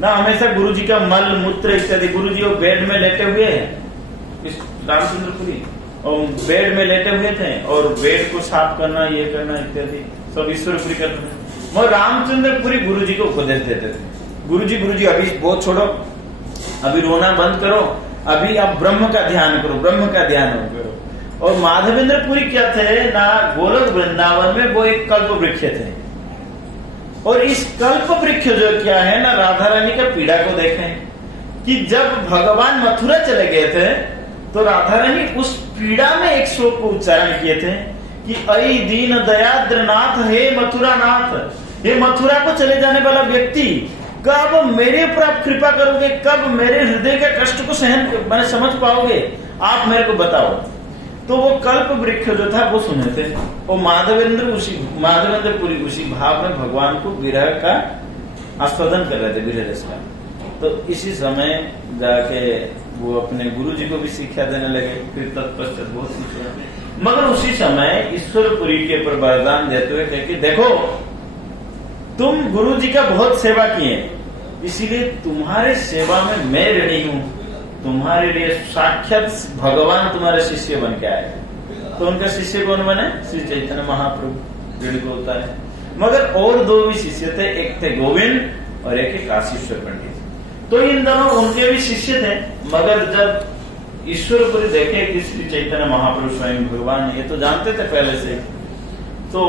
ना, हमेशा गुरुजी का मल मूत्र इत्यादि, गुरुजी वो बेड में लेटे हुए रामचंद्रपुरी और बेड में लेटे हुए थे और बेड को साफ करना, ये करना इत्यादि सब ईश्वरपुरी करते थे। और रामचंद्रपुरी गुरुजी को उपदेश देते थे, गुरुजी अभी बहुत छोड़ो, अभी रोना बंद करो, अभी आप ब्रह्म का ध्यान करो, ब्रह्म का ध्यान करो। और माधवेंद्रपुरी क्या थे ना, गोलक वृंदावन में वो एक कल्प वृक्ष थे। और इस कल्प वृक्ष जो क्या है ना, राधा रानी का पीड़ा को देखें कि जब भगवान मथुरा चले गए थे तो राधा रानी उस पीड़ा में एक श्लोक को उच्चारण किए थे कि अय दीन दयाद्रनाथ हे मथुरानाथ, हे मथुरा को चले जाने वाला व्यक्ति, कब मेरे ऊपर आप कृपा करोगे, कब मेरे हृदय के कष्ट को सहन मैंने समझ पाओगे, आप मेरे को बताओ। तो वो कल्प वृक्ष जो था वो सुने थे। और माधवेंद्रपुरी उसी भाव में भगवान को विरह का आस्वादन कर रहे थे, विरह रस का। तो इसी समय जाके वो अपने गुरुजी को भी शिक्षा देने लगे। फिर तत्पश्चात बहुत कुछ, मगर उसी समय ईश्वरपुरी के ऊपर वरदान देते हुए कहे कि देखो तुम गुरुजी का बहुत सेवा किए, इसीलिए तुम्हारे सेवा में मैं ऋणी हूँ, तुम्हारे लिए साक्षात भगवान तुम्हारे शिष्य बन के आए। तो उनका शिष्य कौन बने? श्री चैतन्य महाप्रभु ऋण को होता है। मगर और दो भी शिष्य थे, एक थे गोविंद और एक काशीश्वर पंडित। तो इन दोनों उनके भी शिष्य थे। मगर जब ईश्वरपुरी देखे कि श्री चैतन्य महाप्रभु स्वयं भगवान, ये तो जानते थे पहले से, तो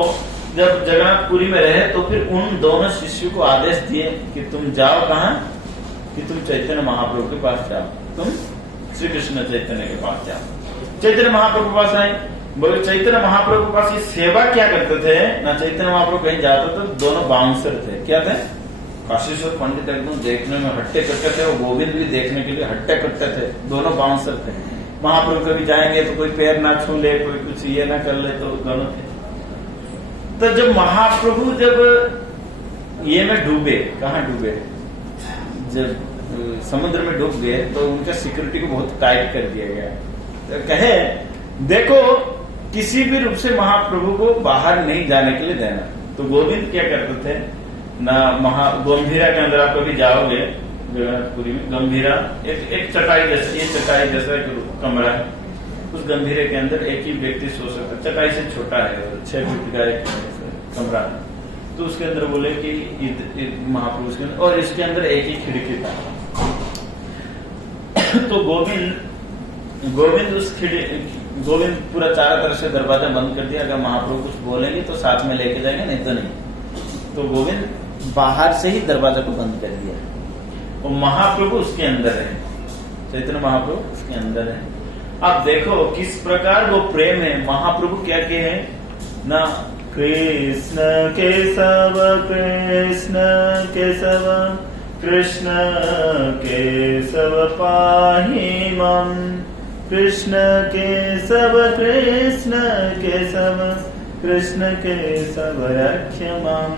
जब जगन्नाथपुरी में रहे तो फिर उन दोनों शिष्यों को आदेश दिए कि तुम जाओ कहाँ, कि तुम चैतन्य महाप्रभु के पास जाओ, तुम श्री कृष्ण चैतन्य के पास जाओ। चैतन्य महाप्रभु के पास आए, बोले चैतन्य महाप्रभु के पास ये सेवा क्या करते थे ना, चैतन्य महाप्रभु कहीं जाते तो दोनों बाउंसर थे। क्या थे? काशीश्वर पंडित एकदम देखने में हट्टे कट्टे थे और गोविंद भी देखने के लिए हट्टे कट्टे थे, दोनों बाउंसर थे। महाप्रभु कभी जाएंगे तो कोई पैर ना छू ले, कोई कुछ ये ना कर ले, तो दोनों थे। तो जब महाप्रभु जब ये में डूबे, कहाँ डूबे, जब समुद्र में डूब गए तो उनका सिक्योरिटी को बहुत टाइट कर दिया गया। तो कहे देखो किसी भी रूप से महाप्रभु को बाहर नहीं जाने के लिए देना। तो गोविंद क्या करते थे ना, गंभीरा के अंदर आप कभी जाओगे जगन्नाथपुरी में, गंभीरा एक चटाई जैसा, ये चटाई जैसा एक कमरा है, उस गंभीरे के अंदर एक ही व्यक्ति सो सकता है, चटाई से छोटा है, 6 फीट का एक कमरा है। तो उसके अंदर बोले कि महाप्रभु के अंदर, और इसके अंदर एक ही खिड़की था। तो गोविंद पूरा चारों तरफ से दरवाजा बंद कर दिया, अगर महाप्रभु कुछ बोलेंगे तो साथ में लेके जाएंगे, नहीं तो नहीं। तो गोविंद बाहर से ही दरवाजा को बंद कर दिया और महाप्रभु उसके अंदर है, चैतन्य महाप्रभु उसके अंदर है। आप देखो किस प्रकार वो प्रेम है। महाप्रभु क्या के है ना, कृष्ण केशव कृष्ण केशव कृष्ण केशव पाहि मम, कृष्ण केशव कृष्ण केशव कृष्ण केशव रक्ष मम,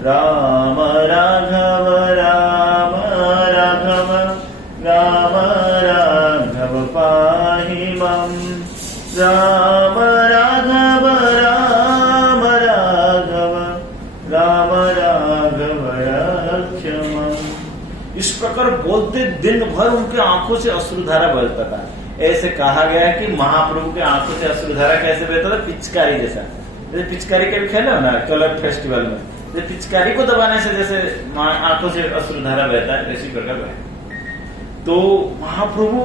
राम राघव राम राघव राम राघव पाहि मम, राम राघव राम राघव राम राघव रक्ष मम। इस प्रकार बोलते दिन भर उनके आंखों से अश्रुधारा बहता था। ऐसे कहा गया है कि महाप्रभु के आंखों से अश्रुधारा कैसे बहता था, पिचकारी जैसा। जैसे पिचकारी का भी खेला हो ना कलर फेस्टिवल में, जैसे पिचकारी को दबाने से जैसे आंखों से अश्रुधारा बहता है, इसी प्रकार बहे। तो महाप्रभु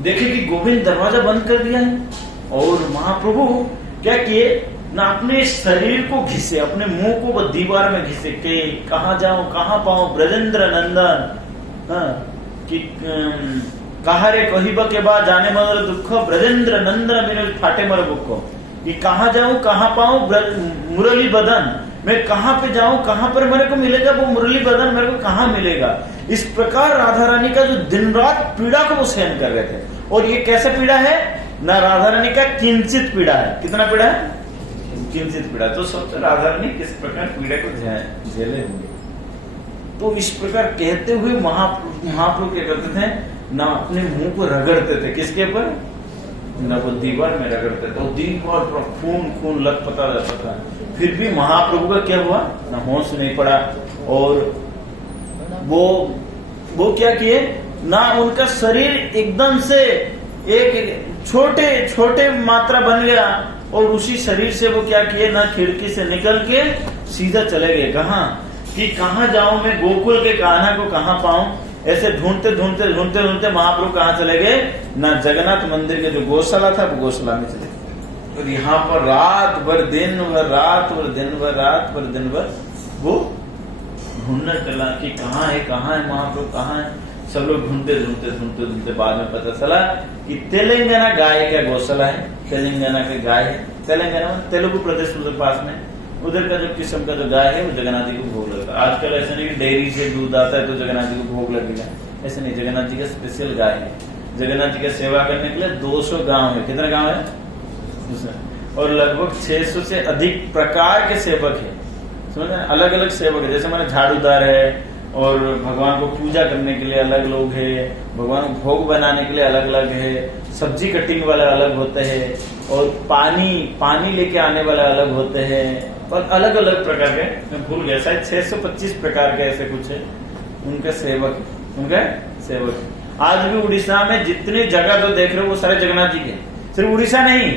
देखे कि गोविंद दरवाजा बंद कर दिया है, और महाप्रभु क्या किए ना, अपने शरीर को घिसे, अपने मुंह को वो दीवार में घिसे के कहाँ जाऊं कहाँ पाऊं ब्रजेंद्र नंदन, कि कहा रे कहिबा के बाद जाने मर दुख ब्रजेंद्र नंदन मेरे फाटे मर बुको, कि कहाँ जाऊं कहाँ पाऊं मुरली बदन, मैं कहाँ पे जाऊं कहाँ पर मेरे को मिलेगा वो मुरली बदन, मेरे को कहाँ मिलेगा। इस प्रकार राधा रानी का जो दिन रात पीड़ा को वो सहन कर रहे थे। और ये कैसे पीड़ा है ना, राधा रानी का किंचित पीड़ा है। कितना पीड़ा है? किंचित पीड़ा। तो सबसे राधा रानी किस प्रकार पीड़ा को झेले होंगे। तो इस प्रकार कहते हुए महाप्रभु क्या करते थे ना, अपने मुंह को रगड़ते थे। किसके ऊपर? ना वो दीवार में रगड़ते थे, वो दीवार पर खून खून लटपटा रहता था। फिर भी महाप्रभु का क्या हुआ ना, होश नहीं पड़ा। और वो क्या किए ना, उनका शरीर एकदम से एक छोटे छोटे मात्रा बन गया, और उसी शरीर से वो क्या किए ना, खिड़की से निकल के सीधा चले गए। कहाँ? कि कहाँ जाऊं मैं, गोकुल के कान्हा को कहाँ पाऊं। ऐसे ढूंढते ढूंढते ढूंढते ढूंढते महाप्रभु कहाँ चले गए ना, जगन्नाथ मंदिर के जो गौशाला था वो गौशाला में चले गए। और यहाँ पर रात भर दिन भर रात भर दिन भर रात भर दिन भर वो ढूंढना चला कि कहाँ है महाप्रभु कहाँ है। सब लोग ढूंढते ढूंढते ढूंढते ढूंढते बाद में पता चला कि तेलंगाना गाय का गौशाला है, तेलंगाना के गाय है। तेलंगाना में तेलुगु प्रदेश के पास में, उधर का जो किस्म का जो गाय है वो जगन्नाथ जी को भोग लगता है। आजकल ऐसा नहीं कि डेयरी से दूध आता है तो जगन्नाथ जी को भोग लगेगा, ऐसा नहीं। जगन्नाथ जी का स्पेशल गाय है। जगन्नाथ जी का सेवा करने के लिए 200 गांव है। कितना गांव है? और लगभग 600 से अधिक प्रकार के सेवक है। समझ, अलग अलग सेवक है। जैसे मैंने झाड़ूदार है, और भगवान को पूजा करने के लिए अलग लोग है, भगवान को भोग बनाने के लिए अलग अलग है, सब्जी कटिंग वाले अलग होते हैं, और पानी लेके आने वाले अलग होते हैं, और अलग अलग प्रकार के, मैं भूल गया, शायद 625 प्रकार के ऐसे कुछ है उनके सेवक। आज भी उड़ीसा में जितने जगह जो देख रहे हो वो सारे जगन्नाथ जी के। सिर्फ उड़ीसा नहीं,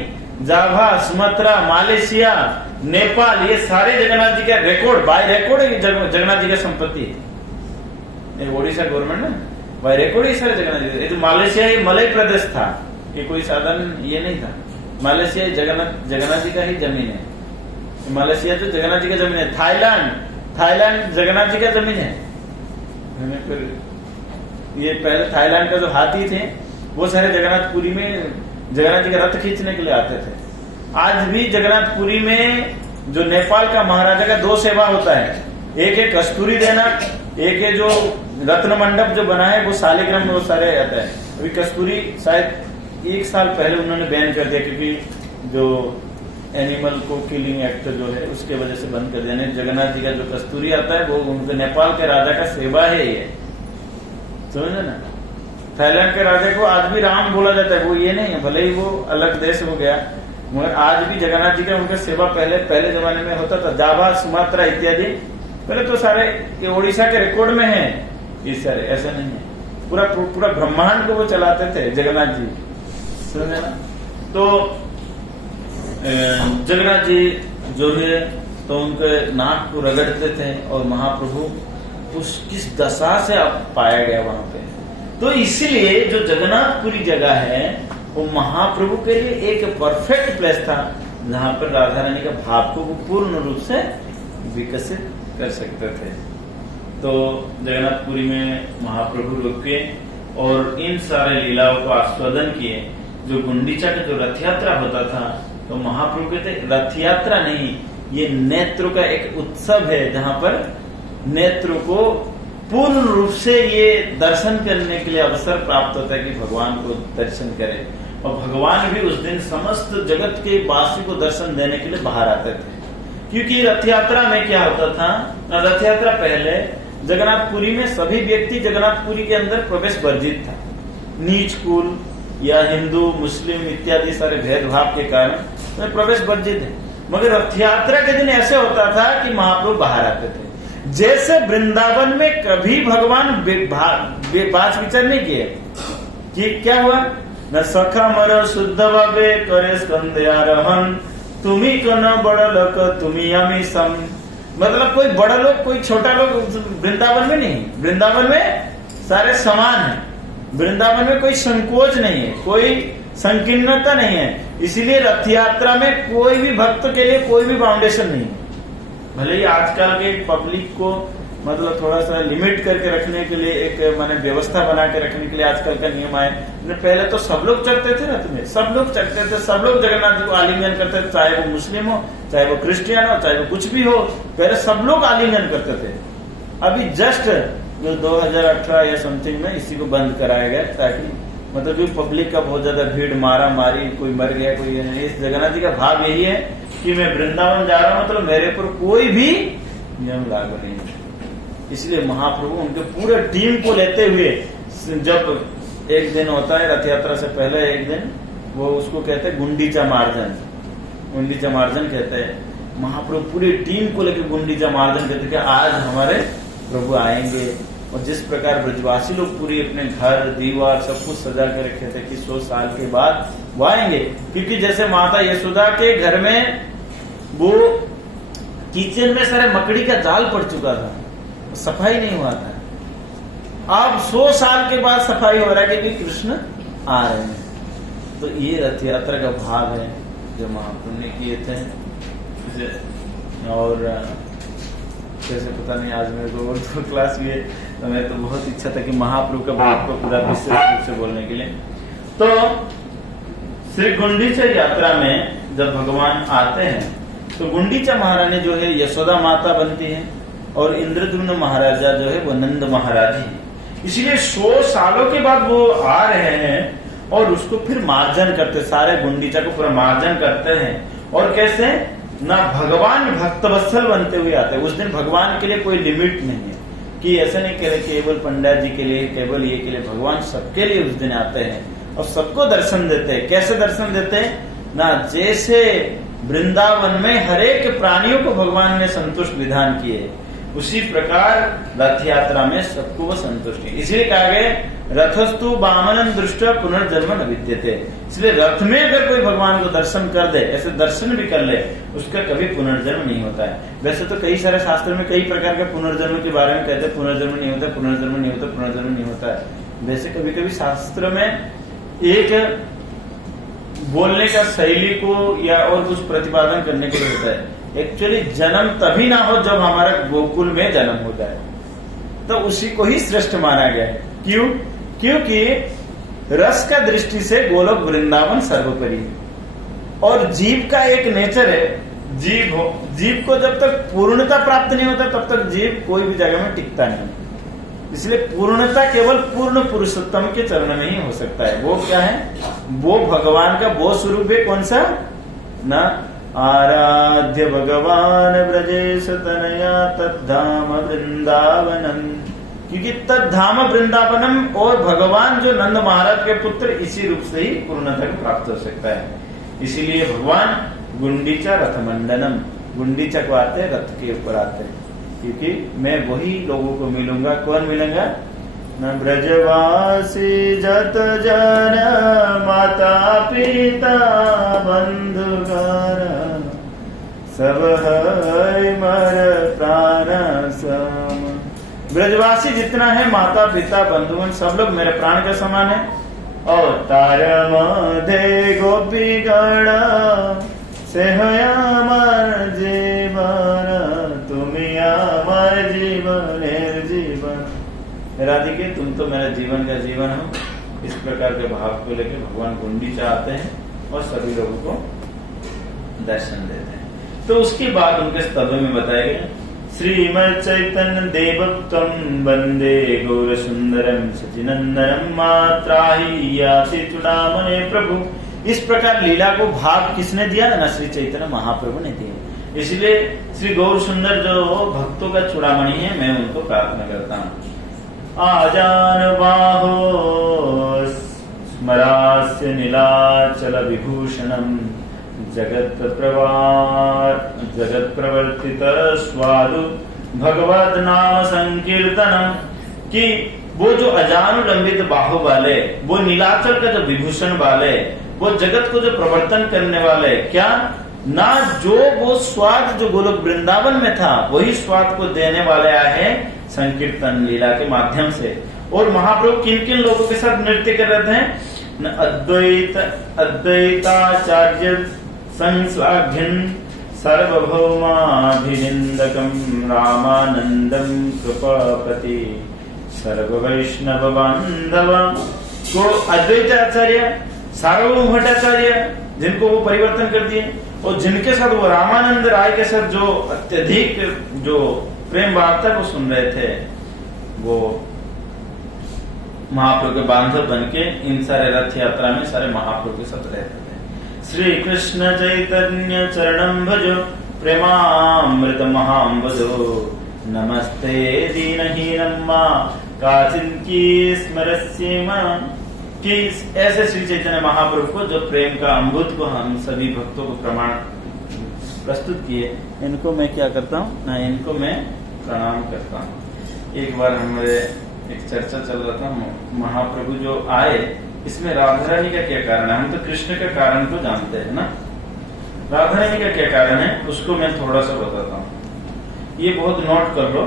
जावा, सुमात्रा, मलेशिया, नेपाल, ये सारे जगन्नाथ जी का record by record Jagannath ji का संपत्ति है। ओडिशा गवर्नमेंट ना बाय रिकॉर्ड ही सारे जगन्नाथ जी। तो मलेशिया ये मलय प्रदेश था, ये कोई साधारण ये नहीं था। मलेशिया जगन्नाथ जी का ही जमीन है। मलेशिया तो जगन्नाथ जी का जमीन है। थाईलैंड जगन्नाथ जी का जमीन है। ये पहले थाईलैंड का जो हाथी थे वो सारे जगन्नाथपुरी में जगन्नाथ जी का रथ खींचने के लिए आते थे। आज भी जगन्नाथपुरी में जो नेपाल का महाराजा का 2 सेवा होता है, एक है कस्तूरी देना, एक है जो रत्न मंडप जो बना है वो शालिग्राम में वो सारे आता है। अभी कस्तूरी शायद 1 साल पहले उन्होंने बैन कर दिया, क्योंकि जो एनिमल को किलिंग एक्ट जो है उसके वजह से बंद कर दिया। जगन्नाथ जी का जो कस्तूरी आता है वो उनके नेपाल के राजा का सेवा है, ये समझे ना। थाईलैंड के राजा को आज भी राम बोला जाता है, वो ये नहीं है, भले ही वो अलग देश हो गया, मगर आज भी जगन्नाथ जी का उनका सेवा पहले जमाने में होता था। जावा, सुमात्रा इत्यादि पहले तो सारे ये ओडिशा के रिकॉर्ड में है, ये सारे ऐसा नहीं है। पूरा ब्रह्मांड को वो चलाते थे जगन्नाथ जी, समझे ना। तो जगन्नाथ जी जो है तो उनके नाक को रगड़ते थे, और महाप्रभु उस किस दशा से पाया गया वहां पे। तो इसीलिए जो जगन्नाथपुरी जगह है वो महाप्रभु के लिए एक परफेक्ट प्लेस था, जहां पर राधा रानी का भाव को वो पूर्ण रूप से विकसित कर सकते थे। तो जगन्नाथपुरी में महाप्रभु रुके और इन सारे लीलाओं को आस्वादन किए। जो गुंडीचा का जो रथ यात्रा होता था, तो महाप्रभु कहते रथ यात्रा नहीं, ये नेत्र का एक उत्सव है, जहां पर नेत्र को पूर्ण रूप से ये दर्शन करने के लिए अवसर प्राप्त होता है कि भगवान को दर्शन करें। और भगवान भी उस दिन समस्त जगत के वासी को दर्शन देने के लिए बाहर आते थे। क्योंकि रथ यात्रा में क्या होता था, रथ यात्रा पहले जगन्नाथपुरी में सभी व्यक्ति जगन्नाथपुरी के अंदर प्रवेश वर्जित था। नीच कुल या हिंदू मुस्लिम इत्यादि सारे भेदभाव के कारण प्रवेश वर्जित है। मगर रथ यात्रा के दिन ऐसे होता था कि महाप्रभु बाहर आते थे। जैसे वृंदावन में कभी भगवान बात विचार नहीं किए कि क्या हुआ न सखा मर शुद्ध भावे करे स्कंदे आरोहण तुम्ही कन बड़ा लोक तुम्ही अमी सम। मतलब कोई बड़ा लोग कोई छोटा लोग वृंदावन में नहीं, वृंदावन में सारे समान है। वृंदावन में कोई संकोच नहीं है, कोई संकीर्णता नहीं है। इसीलिए रथ यात्रा में कोई भी भक्त के लिए कोई भी बाउंडेशन नहीं है। भले ही आजकल के पब्लिक को मतलब थोड़ा सा लिमिट करके रखने के लिए एक माने व्यवस्था बना के रखने के लिए आजकल का नियम आए। पहले तो सब लोग चढ़ते थे रथ में, सब लोग चढ़ते थे, सब लोग जगन्नाथ जी को आलिंगन करते थे, चाहे वो मुस्लिम हो, चाहे वो क्रिश्चियन हो, चाहे वो कुछ भी हो, पहले सब लोग आलिंगन करते थे। अभी जस्ट 2018 या समथिंग में इसी को बंद कराया गया, ताकि मतलब जो पब्लिक का बहुत ज्यादा भीड़, मारा मारी, कोई मर गया, कोई इस जगन्नाथ जी का भाव यही है कि मैं वृंदावन जा रहा हूं, मतलब मेरे पर कोई भी नियम लागू नहीं है। इसलिए महाप्रभु उनके पूरे टीम को लेते हुए, जब एक दिन होता है रथ यात्रा से पहले एक दिन, वो उसको कहते हैं गुंडीचा मार्जन, गुंडीचा मार्जन कहते हैं। महाप्रभु पूरी टीम को लेकर गुंडीचा मार्जन कहते कि आज हमारे प्रभु आएंगे। और जिस प्रकार ब्रजवासी लोग पूरी अपने घर दीवार सब कुछ सजा के रखे थे कि 100 साल के बाद वो आएंगे, क्योंकि जैसे माता यशोदा के घर में वो किचन में सारे मकड़ी का जाल पड़ चुका था, सफाई नहीं हुआ था। अब 100 साल के बाद सफाई हो रहा है क्योंकि कृष्ण आ रहे हैं। तो ये रथ यात्रा का भाव है जो महाप्रभु ने किए थे। और जैसे पता नहीं आज मेरे को उर्दू क्लास हुई है, तो मैं तो बहुत इच्छा था कि महाप्रभु का बात को पूरा विशेष रूप से बोलने के लिए। तो श्री गुंडीचा यात्रा में जब भगवान आते हैं तो गुंडीचा महारानी जो है यशोदा माता बनती है और इंद्रद्युम्न महाराजा जो है वो नंद महाराज है। इसलिए 100 सालों के बाद वो आ रहे हैं और उसको फिर मार्जन करते, सारे गुंडीचा को पूरा मार्जन करते हैं। और कैसे ना भगवान भक्तवत्सल बनते हुए आते हैं। उस दिन भगवान के लिए कोई लिमिट नहीं है कि ऐसे नहीं कह रहे केवल पंडित जी के लिए, केवल ये के लिए, भगवान सबके लिए उस दिन आते हैं और सबको दर्शन देते हैं। कैसे दर्शन देते हैं ना, जैसे वृंदावन में हर एक प्राणियों को भगवान ने संतुष्ट विधान किए, उसी प्रकार रथ यात्रा में सबको वो संतुष्ट है। इसलिए कहा गया रथस्तु वामनन दृष्ट पुनर्जन्म न विद्यते। इसलिए रथ में अगर कोई भगवान को दर्शन कर दे, ऐसे दर्शन भी कर ले, उसका कभी पुनर्जन्म नहीं होता है। वैसे तो कई सारे शास्त्र में कई प्रकार के पुनर्जन्म के बारे में कहते हैं, पुनर्जन्म नहीं होता, पुनर्जन्म नहीं होता, पुनर्जन्म नहीं होता है। वैसे कभी कभी शास्त्र में एक बोलने का शैली को या और कुछ प्रतिपादन करने के लिए होता है। एक्चुअली जन्म तभी ना हो जब हमारा गोकुल में जन्म हो जाए, तो उसी को ही श्रेष्ठ माना गया है। क्यों? क्योंकि रस का दृष्टि से गोलोक वृंदावन सर्वोपरि है। और जीव का एक नेचर है, जीव को जब तक पूर्णता प्राप्त नहीं होता तब तक जीव कोई भी जगह में टिकता नहीं। इसलिए पूर्णता केवल पूर्ण पुरुषोत्तम के चरण में ही हो सकता है। वो क्या है? वो भगवान का वो स्वरूप है। कौन सा? ना आराध्य भगवान ब्रजेश तनया तद्धाम वृंदावनम, क्योंकि तद्धाम वृंदावनम और भगवान जो नंद महाराज के पुत्र, इसी रूप से ही पूर्णता को प्राप्त हो सकता है। इसीलिए भगवान गुंडीचा रथ मंडनम, गुंडीचा को आते हैं, रथ के ऊपर आते हैं, क्योंकि मैं वही लोगों को मिलूंगा। कौन मिलेंगा? न ब्रजवासी जत जन माता पिता बंधुगण सब है मर प्राण सम। ब्रजवासी जितना है, माता पिता बंधुगण सब लोग मेरे प्राण के समान है। और तार मधे गोपी गण से अमर जीवन, तुम्हें अमर जीवन निर्जीवन। राधिके तुम तो मेरे जीवन का जीवन हो। इस प्रकार के भाव को लेकर भगवान गुंडीचा आते हैं और सभी लोगों को दर्शन देते हैं। तो उसके बाद उनके स्तव में बताया गया श्रीमद चैतन्य देवत्वम वंदे गौर सुंदरम सचिनंदनम मात्राही यासी चुड़ामणे प्रभु। इस प्रकार लीला को भाव किसने दिया? ना श्री चैतन्य महाप्रभु ने दिया। इसलिए श्री गौर सुंदर जो भक्तों का चुड़ामणि है, मैं उनको प्रार्थना करता हूँ। आजान बाहो स्मरास्य नीलाचल विभूषणम जगत प्रवर्तित स्वादु भगवद नाम संकीर्तनम। कि वो जो अजानुलंबित बाहु वाले, वो नीलाचल का जो विभूषण वाले, वो जगत को जो प्रवर्तन करने वाले, क्या ना जो वो स्वाद जो गोलोक वृंदावन में था, वही स्वाद को देने वाले आए हैं संकीर्तन लीला के माध्यम से। और महाप्रभु किन किन लोगों के साथ नृत्य कर रहे थे? अद्वैताचार्य संश्लाघ्यन सर्वभौमाभिनिंदकम रामानंदम कृपापति सर्व वैष्णव बांधव को अद्वैत आचार्य सार्वभौम भट्टाचार्य जिनको वो परिवर्तन कर दिए, और जिनके साथ वो रामानंद राय के साथ जो अत्यधिक जो प्रेम वार्ता को सुन रहे थे, वो महाप्रभु के बांधव बन के इन सारे रथ यात्रा में सारे महाप्रभु के साथ रहते थे। श्री कृष्ण चैतन्य चरणम भजो प्रेमामृत महाम्बजो नमस्ते दीनहीनम्मा काचिन्की स्मरस्येमा। कि ऐसे श्री चैतन्य महाप्रभु को जो प्रेम का अमृत को हम सभी भक्तों को प्रमाण प्रस्तुत किए, इनको मैं क्या करता हूँ ना, इनको मैं प्रणाम करता हूँ। एक बार हमारे एक चर्चा चल रहा था, महाप्रभु जो आए इसमें राधा रानी का क्या कारण है? हम तो कृष्ण का कारण तो जानते हैं ना, राधा रानी का क्या कारण है उसको मैं थोड़ा सा बताता हूँ। ये बहुत नोट कर लो,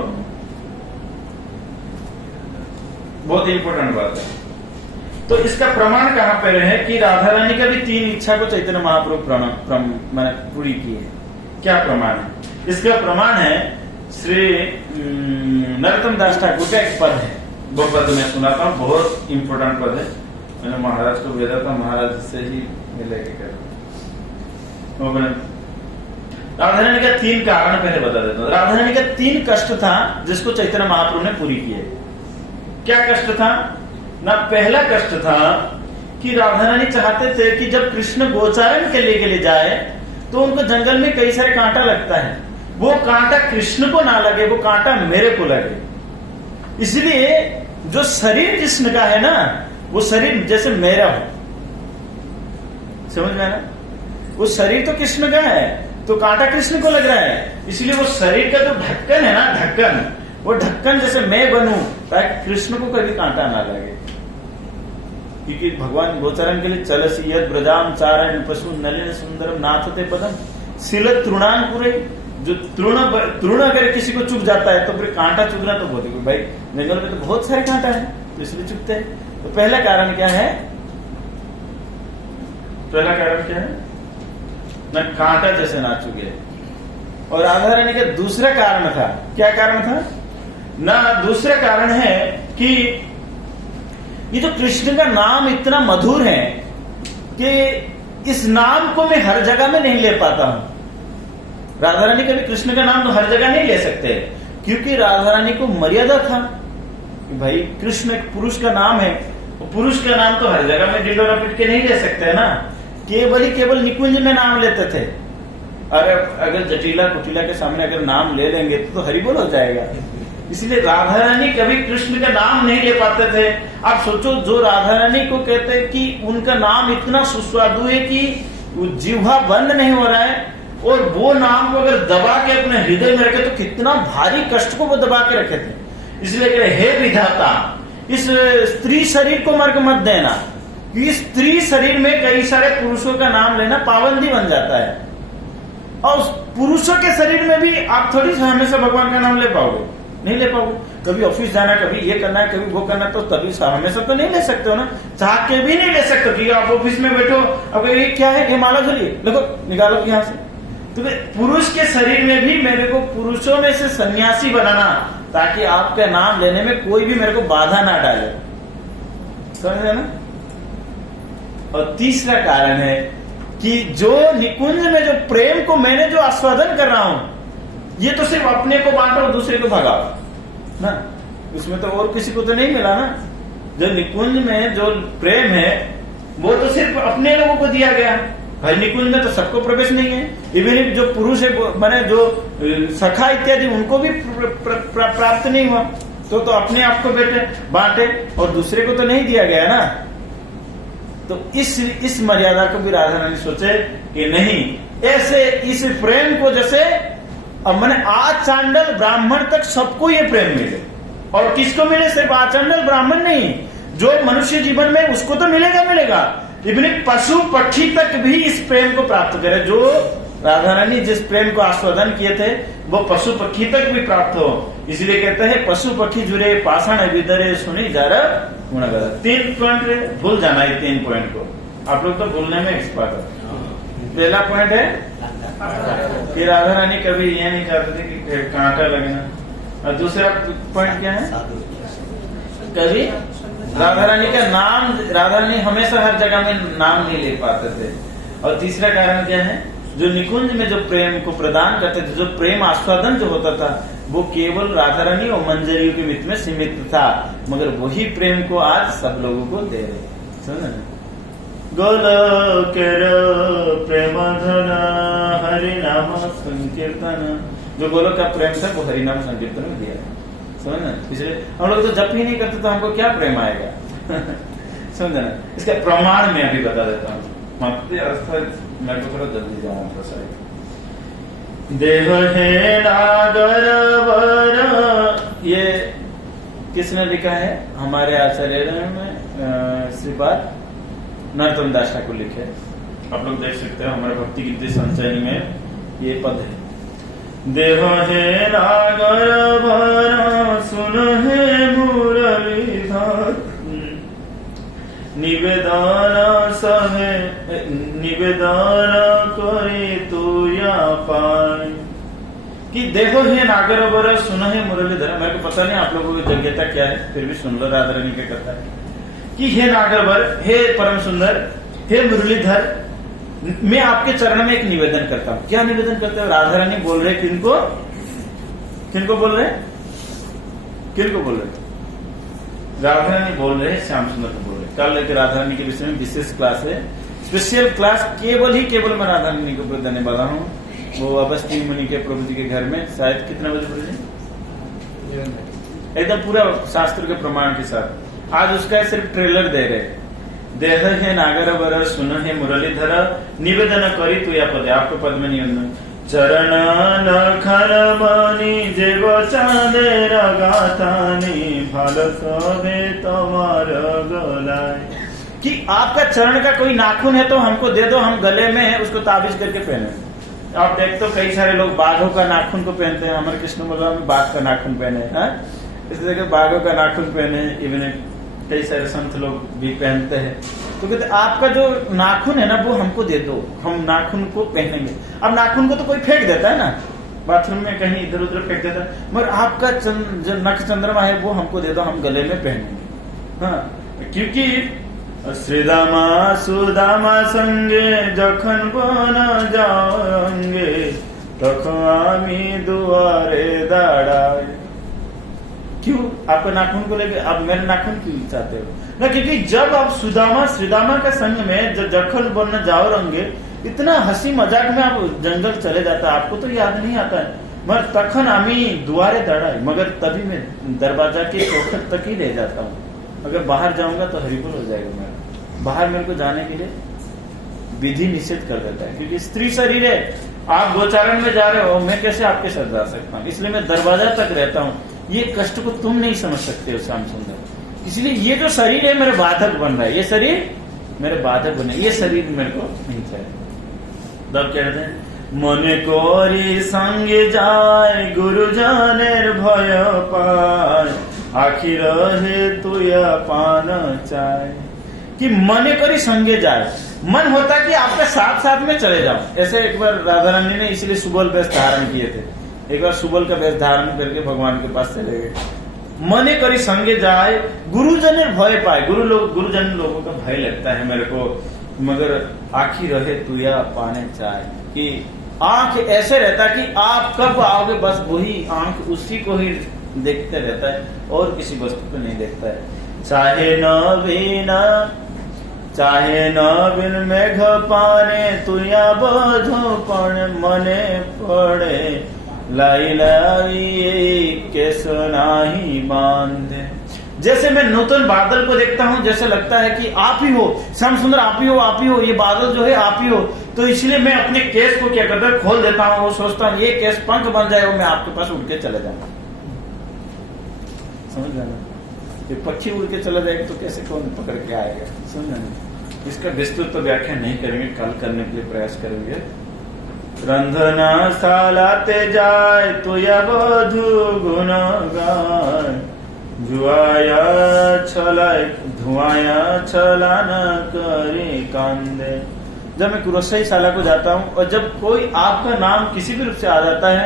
बहुत इंपॉर्टेंट बात है। तो इसका प्रमाण कहाँ पे है कि राधा रानी का भी 3 इच्छा को चैतन्य महाप्रभु मैंने पूरी की है। क्या प्रमाण है? इसका प्रमाण है श्री नरोत्तम दास ठाकुर का एक पद है, वो पद मैं सुनाता हूँ, बहुत इंपॉर्टेंट पद है। मैंने महाराज को भेजा था, महाराज से ही मिलेगा कर। राधा रानी का 3 कारण पहले बता देता हूँ। राधा रानी का 3 कष्ट था जिसको चैतन्य महाप्रभु ने पूरी किए। क्या कष्ट था ना? पहला कष्ट था कि राधा रानी चाहते थे कि जब कृष्ण गोचारण के लिए जाए तो उनको जंगल में कई सारे कांटा लगता है, वो कांटा कृष्ण को ना लगे, वो कांटा मेरे को लगे। इसलिए जो शरीर कृष्ण का है ना, वो शरीर जैसे मेरा हो, समझ में ना? वो शरीर तो कृष्ण का है, तो कांटा कृष्ण को लग रहा है, इसलिए वो शरीर का जो ढक्कन है ना, ढक्कन, वो ढक्कन जैसे मैं बनूं ताकि कृष्ण को कभी कांटा ना लगे। क्योंकि भगवान गोचरण के लिए चलसी यद ब्रजाम चारण पशु नलिन सुंदरम नाथते पदम सिल तृणांकुरे। जो तृण अगर किसी को चुभ जाता है तो फिर कांटा चुभना तो बहुत, भाई जंगल में तो बहुत सारे कांटा है तो इसलिए चुभते हैं। तो पहला कारण क्या है? पहला कारण क्या है ना? कांटा जैसे ना चुगे। और राधा रानी का दूसरा कारण था, क्या कारण था ना? दूसरा कारण है कि ये जो कृष्ण का नाम इतना मधुर है कि इस नाम को मैं हर जगह में नहीं ले पाता हूं। राधा रानी कभी कृष्ण का नाम तो हर जगह नहीं ले सकते, क्योंकि राधा रानी को मर्यादा था कि भाई कृष्ण एक पुरुष का नाम है, तो पुरुष का नाम तो हर जगह में डिंडोरा पीट के नहीं ले सकते ना, केवल निकुंज में नाम लेते थे। अगर जटिला कुटिला के सामने अगर नाम ले लेंगे तो हरि बोल हो जाएगा। इसलिए राधा रानी कभी कृष्ण का नाम नहीं ले पाते थे। आप सोचो, जो राधा रानी को कहते हैं कि उनका नाम इतना सुस्वादु है कि जिह्वा बंद नहीं हो रहा है, और वो नाम को अगर दबा के अपने हृदय में रखे तो कितना भारी कष्ट को वो दबा के रखे थे। इसलिए कह हे विधाता, इस स्त्री शरीर को मर्ग मत देना, कि स्त्री शरीर में कई सारे पुरुषों का नाम लेना पाबंदी बन जाता है। और पुरुषों के शरीर में भी आप थोड़ी हमेशा भगवान का नाम ले पाओगे, नहीं ले पाओगे। कभी ऑफिस जाना, कभी ये करना है, कभी वो करना, तो तभी हमेशा तो नहीं ले सकते हो ना, चाह के भी नहीं ले सकते। कि आप ऑफिस में बैठो, अब ये क्या है, ये माला झुली, देखो निकालो यहाँ से। तो पुरुष के शरीर में भी मेरे को पुरुषों में से सन्यासी बनाना, ताकि आपका नाम लेने में कोई भी मेरे को बाधा ना डाले, समझे ना। और तीसरा कारण है कि जो निकुंज में जो प्रेम को मैंने जो आस्वादन कर रहा हूं, ये तो सिर्फ अपने को बांटो, दूसरे को भगाओ ना, उसमें तो और किसी को तो नहीं मिला ना। जो निकुंज में जो प्रेम है वो तो सिर्फ अपने लोगों को दिया गया भाई। निकुंज में तो सबको प्रवेश नहीं है। इवन जो पुरुष है, माने जो सखा इत्यादि, उनको भी प्राप्त नहीं हुआ, तो अपने आप को बांटे और दूसरे को तो नहीं दिया गया ना। तो इस मर्यादा को भी राधा रानी सोचे कि नहीं, ऐसे इस प्रेम को जैसे अब मैंने आचांडल ब्राह्मण तक सबको ये प्रेम मिले। और किसको मिले? सिर्फ आचांडल ब्राह्मण नहीं, जो मनुष्य जीवन में उसको तो मिलेगा। इवन पशु पक्षी तक भी इस प्रेम को प्राप्त करे। जो राधा रानी जिस प्रेम को आस्वादन किए थे वो पशु पक्षी तक भी प्राप्त हो, इसलिए कहते हैं पशु पक्षी जुड़े पाषाण विदरे सुनी जा रहा गुणगाथा। 3 पॉइंट भूल जाना है, 3 पॉइंट को आप लोग तो भूलने में एक्सपर्ट है। पहला पॉइंट है कि राधा रानी कभी ये नहीं चाहते थे कि कांटा लगना, और दूसरा पॉइंट क्या है, कभी राधा रानी का नाम, राधा रानी हमेशा हर जगह में नाम नहीं ले पाते थे। और तीसरा कारण क्या है, जो निकुंज में जो प्रेम को प्रदान करते थे, जो प्रेम आस्वादन जो होता था वो केवल राधा रानी और मंजरियों के मित्र में सीमित था, मगर वही प्रेम को आज सब लोगों को दे रहे। समझ गोलोक प्रेम धन हरि नाम संकीर्तन, जो गोलोक का प्रेम था वो हरि नाम संकीर्तन में दिया। समझ ना, इसलिए हम लोग तो जप ही नहीं करते तो हमको क्या प्रेम आएगा। समझ ना, इसका प्रमाण मैं अभी बता देता हूँ। मैं तो थोड़ा जल्दी जाऊंगा साइड। देह है नागर वर, ये किसने लिखा है, हमारे आचार्य में श्रीपाद नरोत्तम दास ठाकुर लिखे। आप लोग देख सकते हो हमारे भक्ति गीत संचयनी में ये पद है। देह है नागर वर सुन है मुरलीधर, निवेदन सहे निवेदन करे तो या पाए, कि देखो हे नागर वर सुन है मुरलीधर। मेरे को पता नहीं आप लोगों की योग्यता क्या है, फिर भी सुन लो राधा रानी क्या करता है कि हे नागर वर, हे परम सुंदर, हे मुरलीधर, मैं आपके चरण में एक निवेदन करता हूँ। क्या निवेदन करते हैं, राधा रानी बोल रहे किनको, किनको बोल रहे, किनको बोल रहे, राधा रानी बोल रहे हैं, श्याम सुंदर को बोल रहे। कल एक राधा रानी के विषय में विशेष क्लास है, स्पेशल क्लास, केवल मैं राधा रानी को देने वाला हूँ। वो अवस्थी मुनि के प्रभु जी के घर में, शायद कितना बजे बोले, एकदम पूरा शास्त्र के प्रमाण के साथ। आज उसका सिर्फ ट्रेलर दे रहे। देह है नागर वर सुन है मुरलीधर, निवेदन करी तू या पद, आपको पद में निवेदन। चरण नखन बनी जेव चांदे गाथानी भाल सबे तमार गलाए, कि आपका चरण का कोई नाखून है तो हमको दे दो, हम गले में उसको ताबीज करके पहने। आप देख तो कई सारे लोग बाघों का नाखून को पहनते हैं, हमारे कृष्ण भगवान में बाघ का नाखून पहने, इसलिए बाघों का नाखून पहने, इवन कई सारे संत लोग भी पहनते हैं। तो कहते आपका जो नाखून है ना वो हमको दे दो, हम नाखून को पहनेंगे। अब नाखून को तो कोई फेंक देता है ना, बाथरूम में कहीं इधर उधर फेंक देता है, मगर आपका जो नख चंद्रमा है वो हमको दे दो, हम गले में पहनेंगे। हाँ, क्योंकि श्रीदामा सुदामा संगे जखन बन जाएंगे तखन आमी दुआरे दाड़ाए। क्यों आपका नाखून को लेके आप मेरे नाखून क्यों चाहते हो ना, क्योंकि जब आप सुदामा श्रीदामा का संग में जब जखन बनने जाओ रंगे, इतना हंसी मजाक में आप जंगल चले जाता है, आपको तो याद नहीं आता है, मगर तखन आमी दुआरे दड़ाए, मगर तभी मैं दरवाजा के चौखट तक ही रह जाता हूँ। अगर बाहर जाऊंगा तो हरिपुर हो जाएगा मेरा, बाहर मेरे को जाने के लिए विधि निषेध कर देता है, क्योंकि स्त्री शरीर है, आप गोचारण में जा रहे हो, मैं कैसे आपके साथ जा सकता हूँ, इसलिए मैं दरवाजा तक रहता हूँ। ये कष्ट को तुम नहीं समझ सकते हो श्याम सुंदर, इसलिए ये जो शरीर है मेरे बाधक बन रहा है, ये शरीर मेरे बाधक बने, ये शरीर मेरे को नहीं चाहिए। तब कहते हैं मने कोरी संगे जाए गुरुजनेर भय पाए, आखिर रहे तू या पान चाहे, कि मने कोरी संगे जाए, मन होता कि आपके साथ साथ में चले जाओ। ऐसे एक बार राधा रानी ने इसलिए सुबल वेश धारण किए थे, एक बार सुबल का वेश धारण करके भगवान के पास चले गए। मने करी संगे जाए गुरुजन भय पाए, गुरुजन लोगों का भय लगता है मेरे को, मगर आखिर रहे तू या पाने चाहे, कि आंख ऐसे रहता कि आप कब आओगे, बस वही आंख उसी को ही देखते रहता है और किसी वस्तु को नहीं देखता है। चाहे न बिन मेघ पाने तू या बोझो पण मने पड़े, लाई लाई केस नाही बांधे। जैसे मैं नूतन बादल को देखता हूँ, जैसे लगता है कि आप ही हो श्याम सुंदर, आप ही हो, ये बादल जो है आप ही हो, तो इसलिए मैं अपने केस को क्या करता हूँ खोल देता हूँ, वो सोचता हूँ ये केस पंख बन जाए और मैं आपके पास उड़ के चले जाऊंगा। समझ जाना, ये पक्षी उड़ के चला जाएगा तो कैसे कौन पकड़ के आएगा, समझ जाना। इसका विस्तृत तो व्याख्या नहीं करेंगे, कल करने के लिए प्रयास करेंगे। रंधना सालाते जाय तो या बधु गुण गाय जुआया छलाय धुआया छला न करे कांदे। जब मैं रसोईशाला को जाता हूँ और जब कोई आपका नाम किसी भी रूप से आ जाता है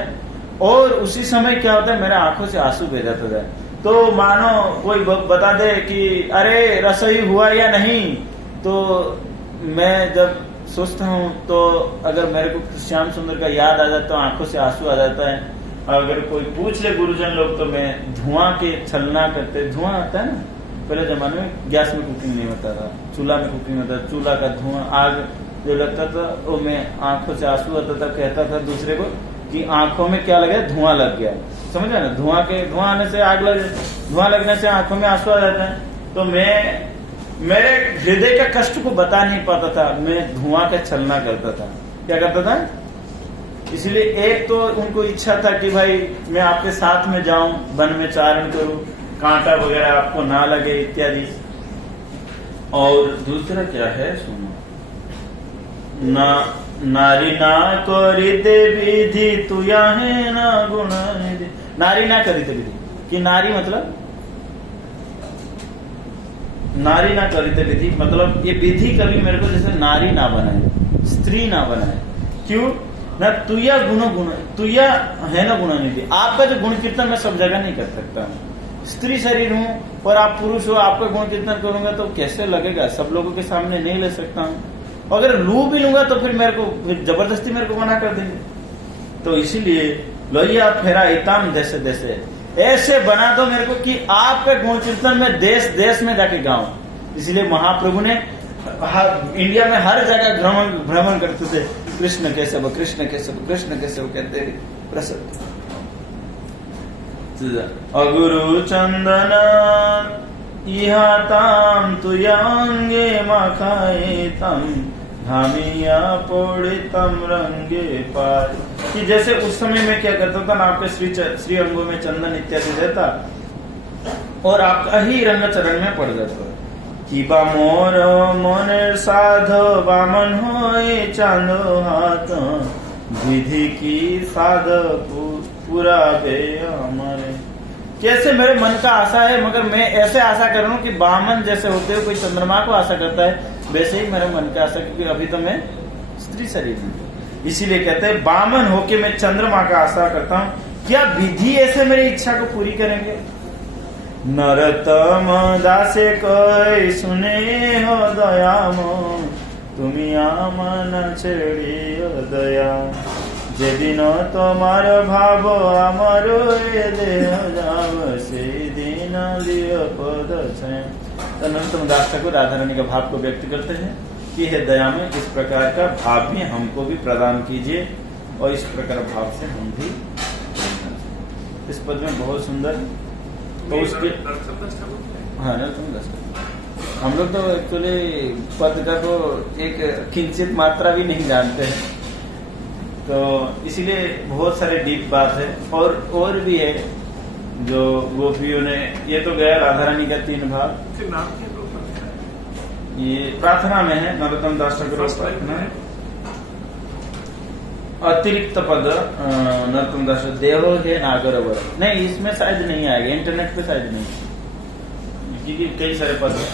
और उसी समय क्या होता है मेरे आंखों से आंसू बह जाता है। तो मानो कोई बता दे कि अरे रसोई हुआ या नहीं, तो मैं जब सोचता हूँ तो अगर मेरे को श्याम सुंदर का याद आ जाता तो आंखों से आंसू आ जाता है। अगर कोई पूछ ले गुरुजन लोग तो मैं धुआं के छलना करते, धुआं आता है ना, पहले जमाने में गैस में कुकिंग नहीं होता था, चूल्हा में कुकिंग होता था, चूल्हा का धुआं आग जो लगता था वो मैं आंखों से आंसू आता था, कहता था दूसरे को कि आंखों में क्या लगा, धुआं लग गया। समझ रहे ना, धुआं आने से आग लग, धुआं लगने से आंखों में आंसू आ जाते हैं। तो मैं मेरे हृदय का कष्ट को बता नहीं पाता था, मैं धुआं का छलना करता था। क्या करता था? इसलिए एक तो उनको इच्छा था कि भाई मैं आपके साथ में जाऊं, वन में चारण करूं, कांटा वगैरह आपको ना लगे इत्यादि। और दूसरा क्या है सुनो, ना नारी ना करिते विधि तुया है ना गुण निधि। नारी ना करिते विधि कि नारी मतलब नारी ना करिते विधि मतलब ये विधि कभी मेरे को जैसे नारी ना बनाए, स्त्री ना बनाए। क्यों ना? तुया गुण तुया है ना गुण निधि। आपका जो गुण कीर्तन मैं सब जगह नहीं कर सकता हूँ। स्त्री शरीर हूँ और आप पुरुष हो, आपका गुण कीर्तन करूंगा तो कैसे लगेगा? सब लोगों के सामने नहीं ले सकता हूँ। अगर लू भी लूंगा तो फिर मेरे को फिर जबरदस्ती मेरे को मना कर देंगे। तो इसीलिए लोहिया फेरा इताम जैसे जैसे ऐसे बना दो मेरे को कि आपका गुण कीर्तन में देश देश में जाके गाऊं। इसलिए महाप्रभु ने इंडिया में हर जगह भ्रमण करते थे, कृष्ण केशव कृष्ण केशव कृष्ण केशव कहते प्रसन्न। अगुरु चंदन इहा ताम तुयांगे मखाए तम धामिया पोड़ितम रंगे पार। कि जैसे उस समय में क्या करता था ना, आपके श्री अंगों में चंदन इत्यादि रहता और आपका ही रंग चरण में पड़ जाता। कि बा मोर मन साधो बामन होए चांदो हाथ विधि की साध पूरा बे हमारे। कैसे मेरे मन का आशा है, मगर मैं ऐसे आशा कर रहा हूँ कि बामन जैसे होते हुए कोई चंद्रमा को आशा करता है, वैसे ही मेरा मन का आशा, क्योंकि अभी तो मैं स्त्री शरीर हूँ। इसीलिए कहते हैं बामन होके मैं चंद्रमा का आशा करता हूँ। क्या विधि ऐसे मेरी इच्छा को पूरी करेंगे? नरतम दासे कोई सुने हो दयाम तुमी आमन छेड़ियो दया যেদিন তোমার ভাব আমার দেহ যাব সেদিन लियो पद छाया। नरोत्तम दास ठाकुर राधा रानी का भाव को व्यक्त करते हैं कि हे दया में इस प्रकार का भाव भी हमको भी प्रदान कीजिए और इस प्रकार भाव से हम भी। इस पद में बहुत सुंदर। तो उसके हाँ नरोत्तम दास हम लोग तो एक्चुअली पद का तो एक किंचित मात्रा भी नहीं जानते हैं, तो इसीलिए बहुत सारे डीप बात है। और भी है जो गोपियों ने, ये तो गया राधा रानी का 3 भाग। ये प्रार्थना में है नरोत्तम दास ठाकुर प्रार्थना अतिरिक्त पद नरोत्तम दास देहो है नागर वर। नहीं, इसमें शायद नहीं आएगा, इंटरनेट पे शायद नहीं, क्योंकि कई सारे पद है।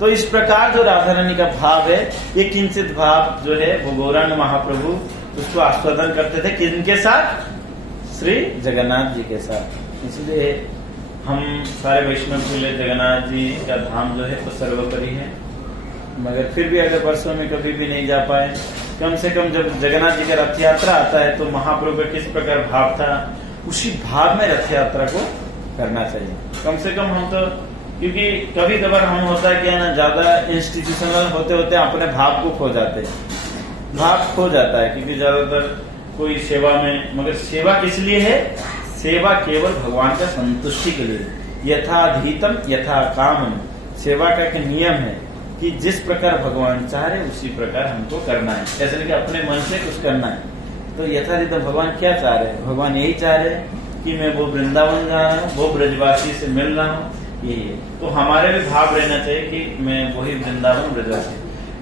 तो इस प्रकार जो राधा रानी का भाव है, ये किंचित भाव जो है वो गौरांग महाप्रभु उसको आस्वादन करते थे। किनके साथ? श्री जगन्नाथ जी के साथ। इसलिए हम सारे वैष्णव के लिए जगन्नाथ जी का धाम जो है वो सर्वोपरि है। मगर फिर भी अगर वर्षों में कभी भी नहीं जा पाए, कम से कम जब जगन्नाथ जी का रथ यात्रा आता है तो महाप्रभु का किस प्रकार भाव था, उसी भाव में रथ यात्रा को करना चाहिए। कम से कम हम तो, क्योंकि कभी कभार हम होता है कि ना ज्यादा इंस्टीट्यूशनल होते होते अपने भाव को खो जाते हैं, भाव खो जाता है। क्योंकि ज्यादातर कोई सेवा में, मगर सेवा किस लिए है? सेवा केवल भगवान का संतुष्टि के लिए। यथाधीतम यथा कामम, सेवा का एक नियम है कि जिस प्रकार भगवान चाह रहे उसी प्रकार हमको करना है, ऐसे नहीं कि अपने मन से कुछ करना है। तो यथाधीतम भगवान क्या चाह रहे हैं? भगवान यही चाह रहे हैं कि मैं वो वृंदावन जा रहा हूँ, वो ब्रजवासी से मिल रहा हूँ, यही है। तो हमारे भी भाव रहना चाहिए कि मैं वही वृंदावन ब्रजवासी।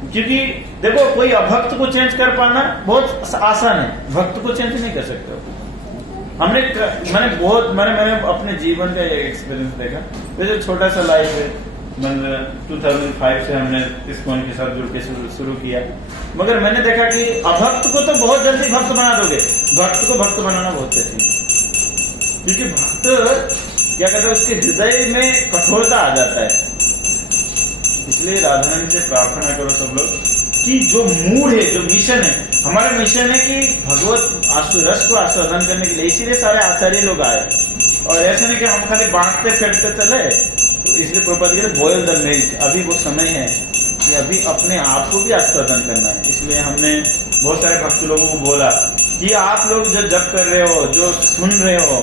क्योंकि देखो कोई अभक्त को चेंज कर पाना बहुत आसान है, भक्त को चेंज नहीं कर सकते हो। मैंने अपने जीवन का एक्सपीरियंस देखा। जैसे छोटा सा लाइफ है, मतलब 2005 से हमने इस्कॉन के साथ जुड़ के शुरू किया, मगर मैंने देखा कि अभक्त को तो बहुत जल्दी भक्त बना दोगे, भक्त को भक्त बनाना बहुत कठिन है। क्योंकि भक्त क्या कहते हैं, उसके हृदय में कठोरता आ जाता है। इसलिए राधा रानी से प्रार्थना करो सब लोग कि जो मूड है, जो मिशन है, हमारा मिशन है कि भगवत रस को आस्वादन करने के लिए, इसीलिए सारे आचार्य लोग आए। और ऐसे नहीं कि हम खाली बांटते फेंटते चले, तो इसलिए प्रभुपाद कह रहे बॉयल द मिल्क। अभी वो समय है कि अभी अपने आप को भी आस्वादन करना है। इसलिए हमने बहुत सारे भक्त लोगों को बोला कि आप लोग जो जप कर रहे हो, जो सुन रहे हो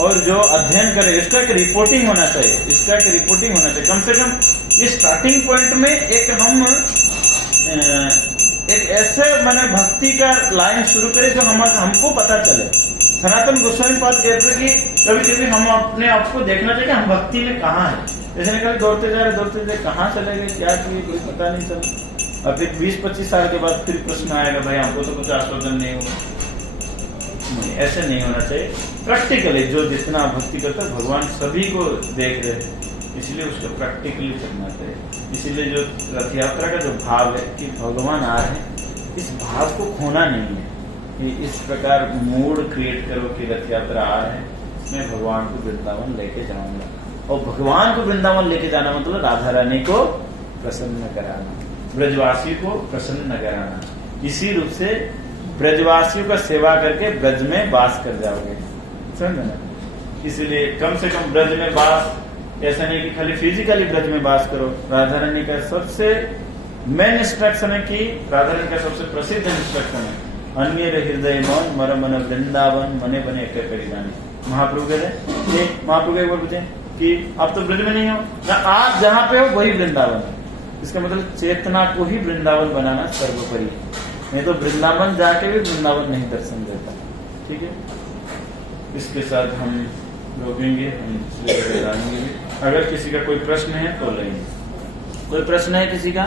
और जो अध्ययन कर रहे हो, इसका एक रिपोर्टिंग होना चाहिए, इसका एक रिपोर्टिंग होना चाहिए। कम से कम इस स्टार्टिंग पॉइंट में एक ऐसे मैंने भक्ति का लाइन शुरू करे जो हमको पता चले। सनातन गोस्वामी पाद कहते हैं कि कभी कभी हम अपने आप को देखना चाहिए कि हम भक्ति में कहाँ है। जैसे निकल दौड़ते जा रहे कहाँ चले गए, क्या किए, कोई पता नहीं चला। और फिर 20-25 साल के बाद फिर प्रश्न आएगा, भाई हमको तो कुछ आस्वादन नहीं हुआ। नहीं, ऐसे नहीं होना चाहिए। प्रैक्टिकली जो जितना भक्ति करता है, भगवान सभी को देख रहे हैं, इसलिए उसको प्रैक्टिकली करना चाहिए। इसीलिए जो रथ यात्रा का जो भाव है कि भगवान आ रहे हैं, इस भाव को खोना नहीं है। कि इस प्रकार मूड क्रिएट करो कि रथ यात्रा आ रहे हैं, मैं भगवान को वृंदावन लेके जाऊंगा। और भगवान को वृंदावन लेके जाना मतलब राधा रानी को प्रसन्न कराना, ब्रजवासी को प्रसन्न कराना। इसी रूप से ब्रजवासियों का सेवा करके ब्रज में वास कर जाओगे, समझ ना। इसलिए कम से कम ब्रज में वास, ऐसा नहीं कि खाली फिजिकली ब्रज में वास करो। राधा रानी का सबसे मेन इंस्ट्रक्शन है कि राधा रानी का सबसे प्रसिद्ध इंस्ट्रक्शन है, अन्य हृदय मन मर मन वृंदावन मने बने करी जाने। महाप्रभु कहते हैं, महाप्रभु एक बार पूछे कि आप तो ब्रज में नहीं हो ना, आप जहाँ पे हो वही वृंदावन है। इसका मतलब चेतना को ही वृंदावन बनाना सर्वोपरि है, नहीं तो वृंदावन जाके भी वृंदावन नहीं दर्शन देता। ठीक है, इसके साथ हम रोकेंगे, हम दूसरे जानेंगे भी। अगर किसी का कोई प्रश्न है तो लेंगे। कोई प्रश्न है किसी का?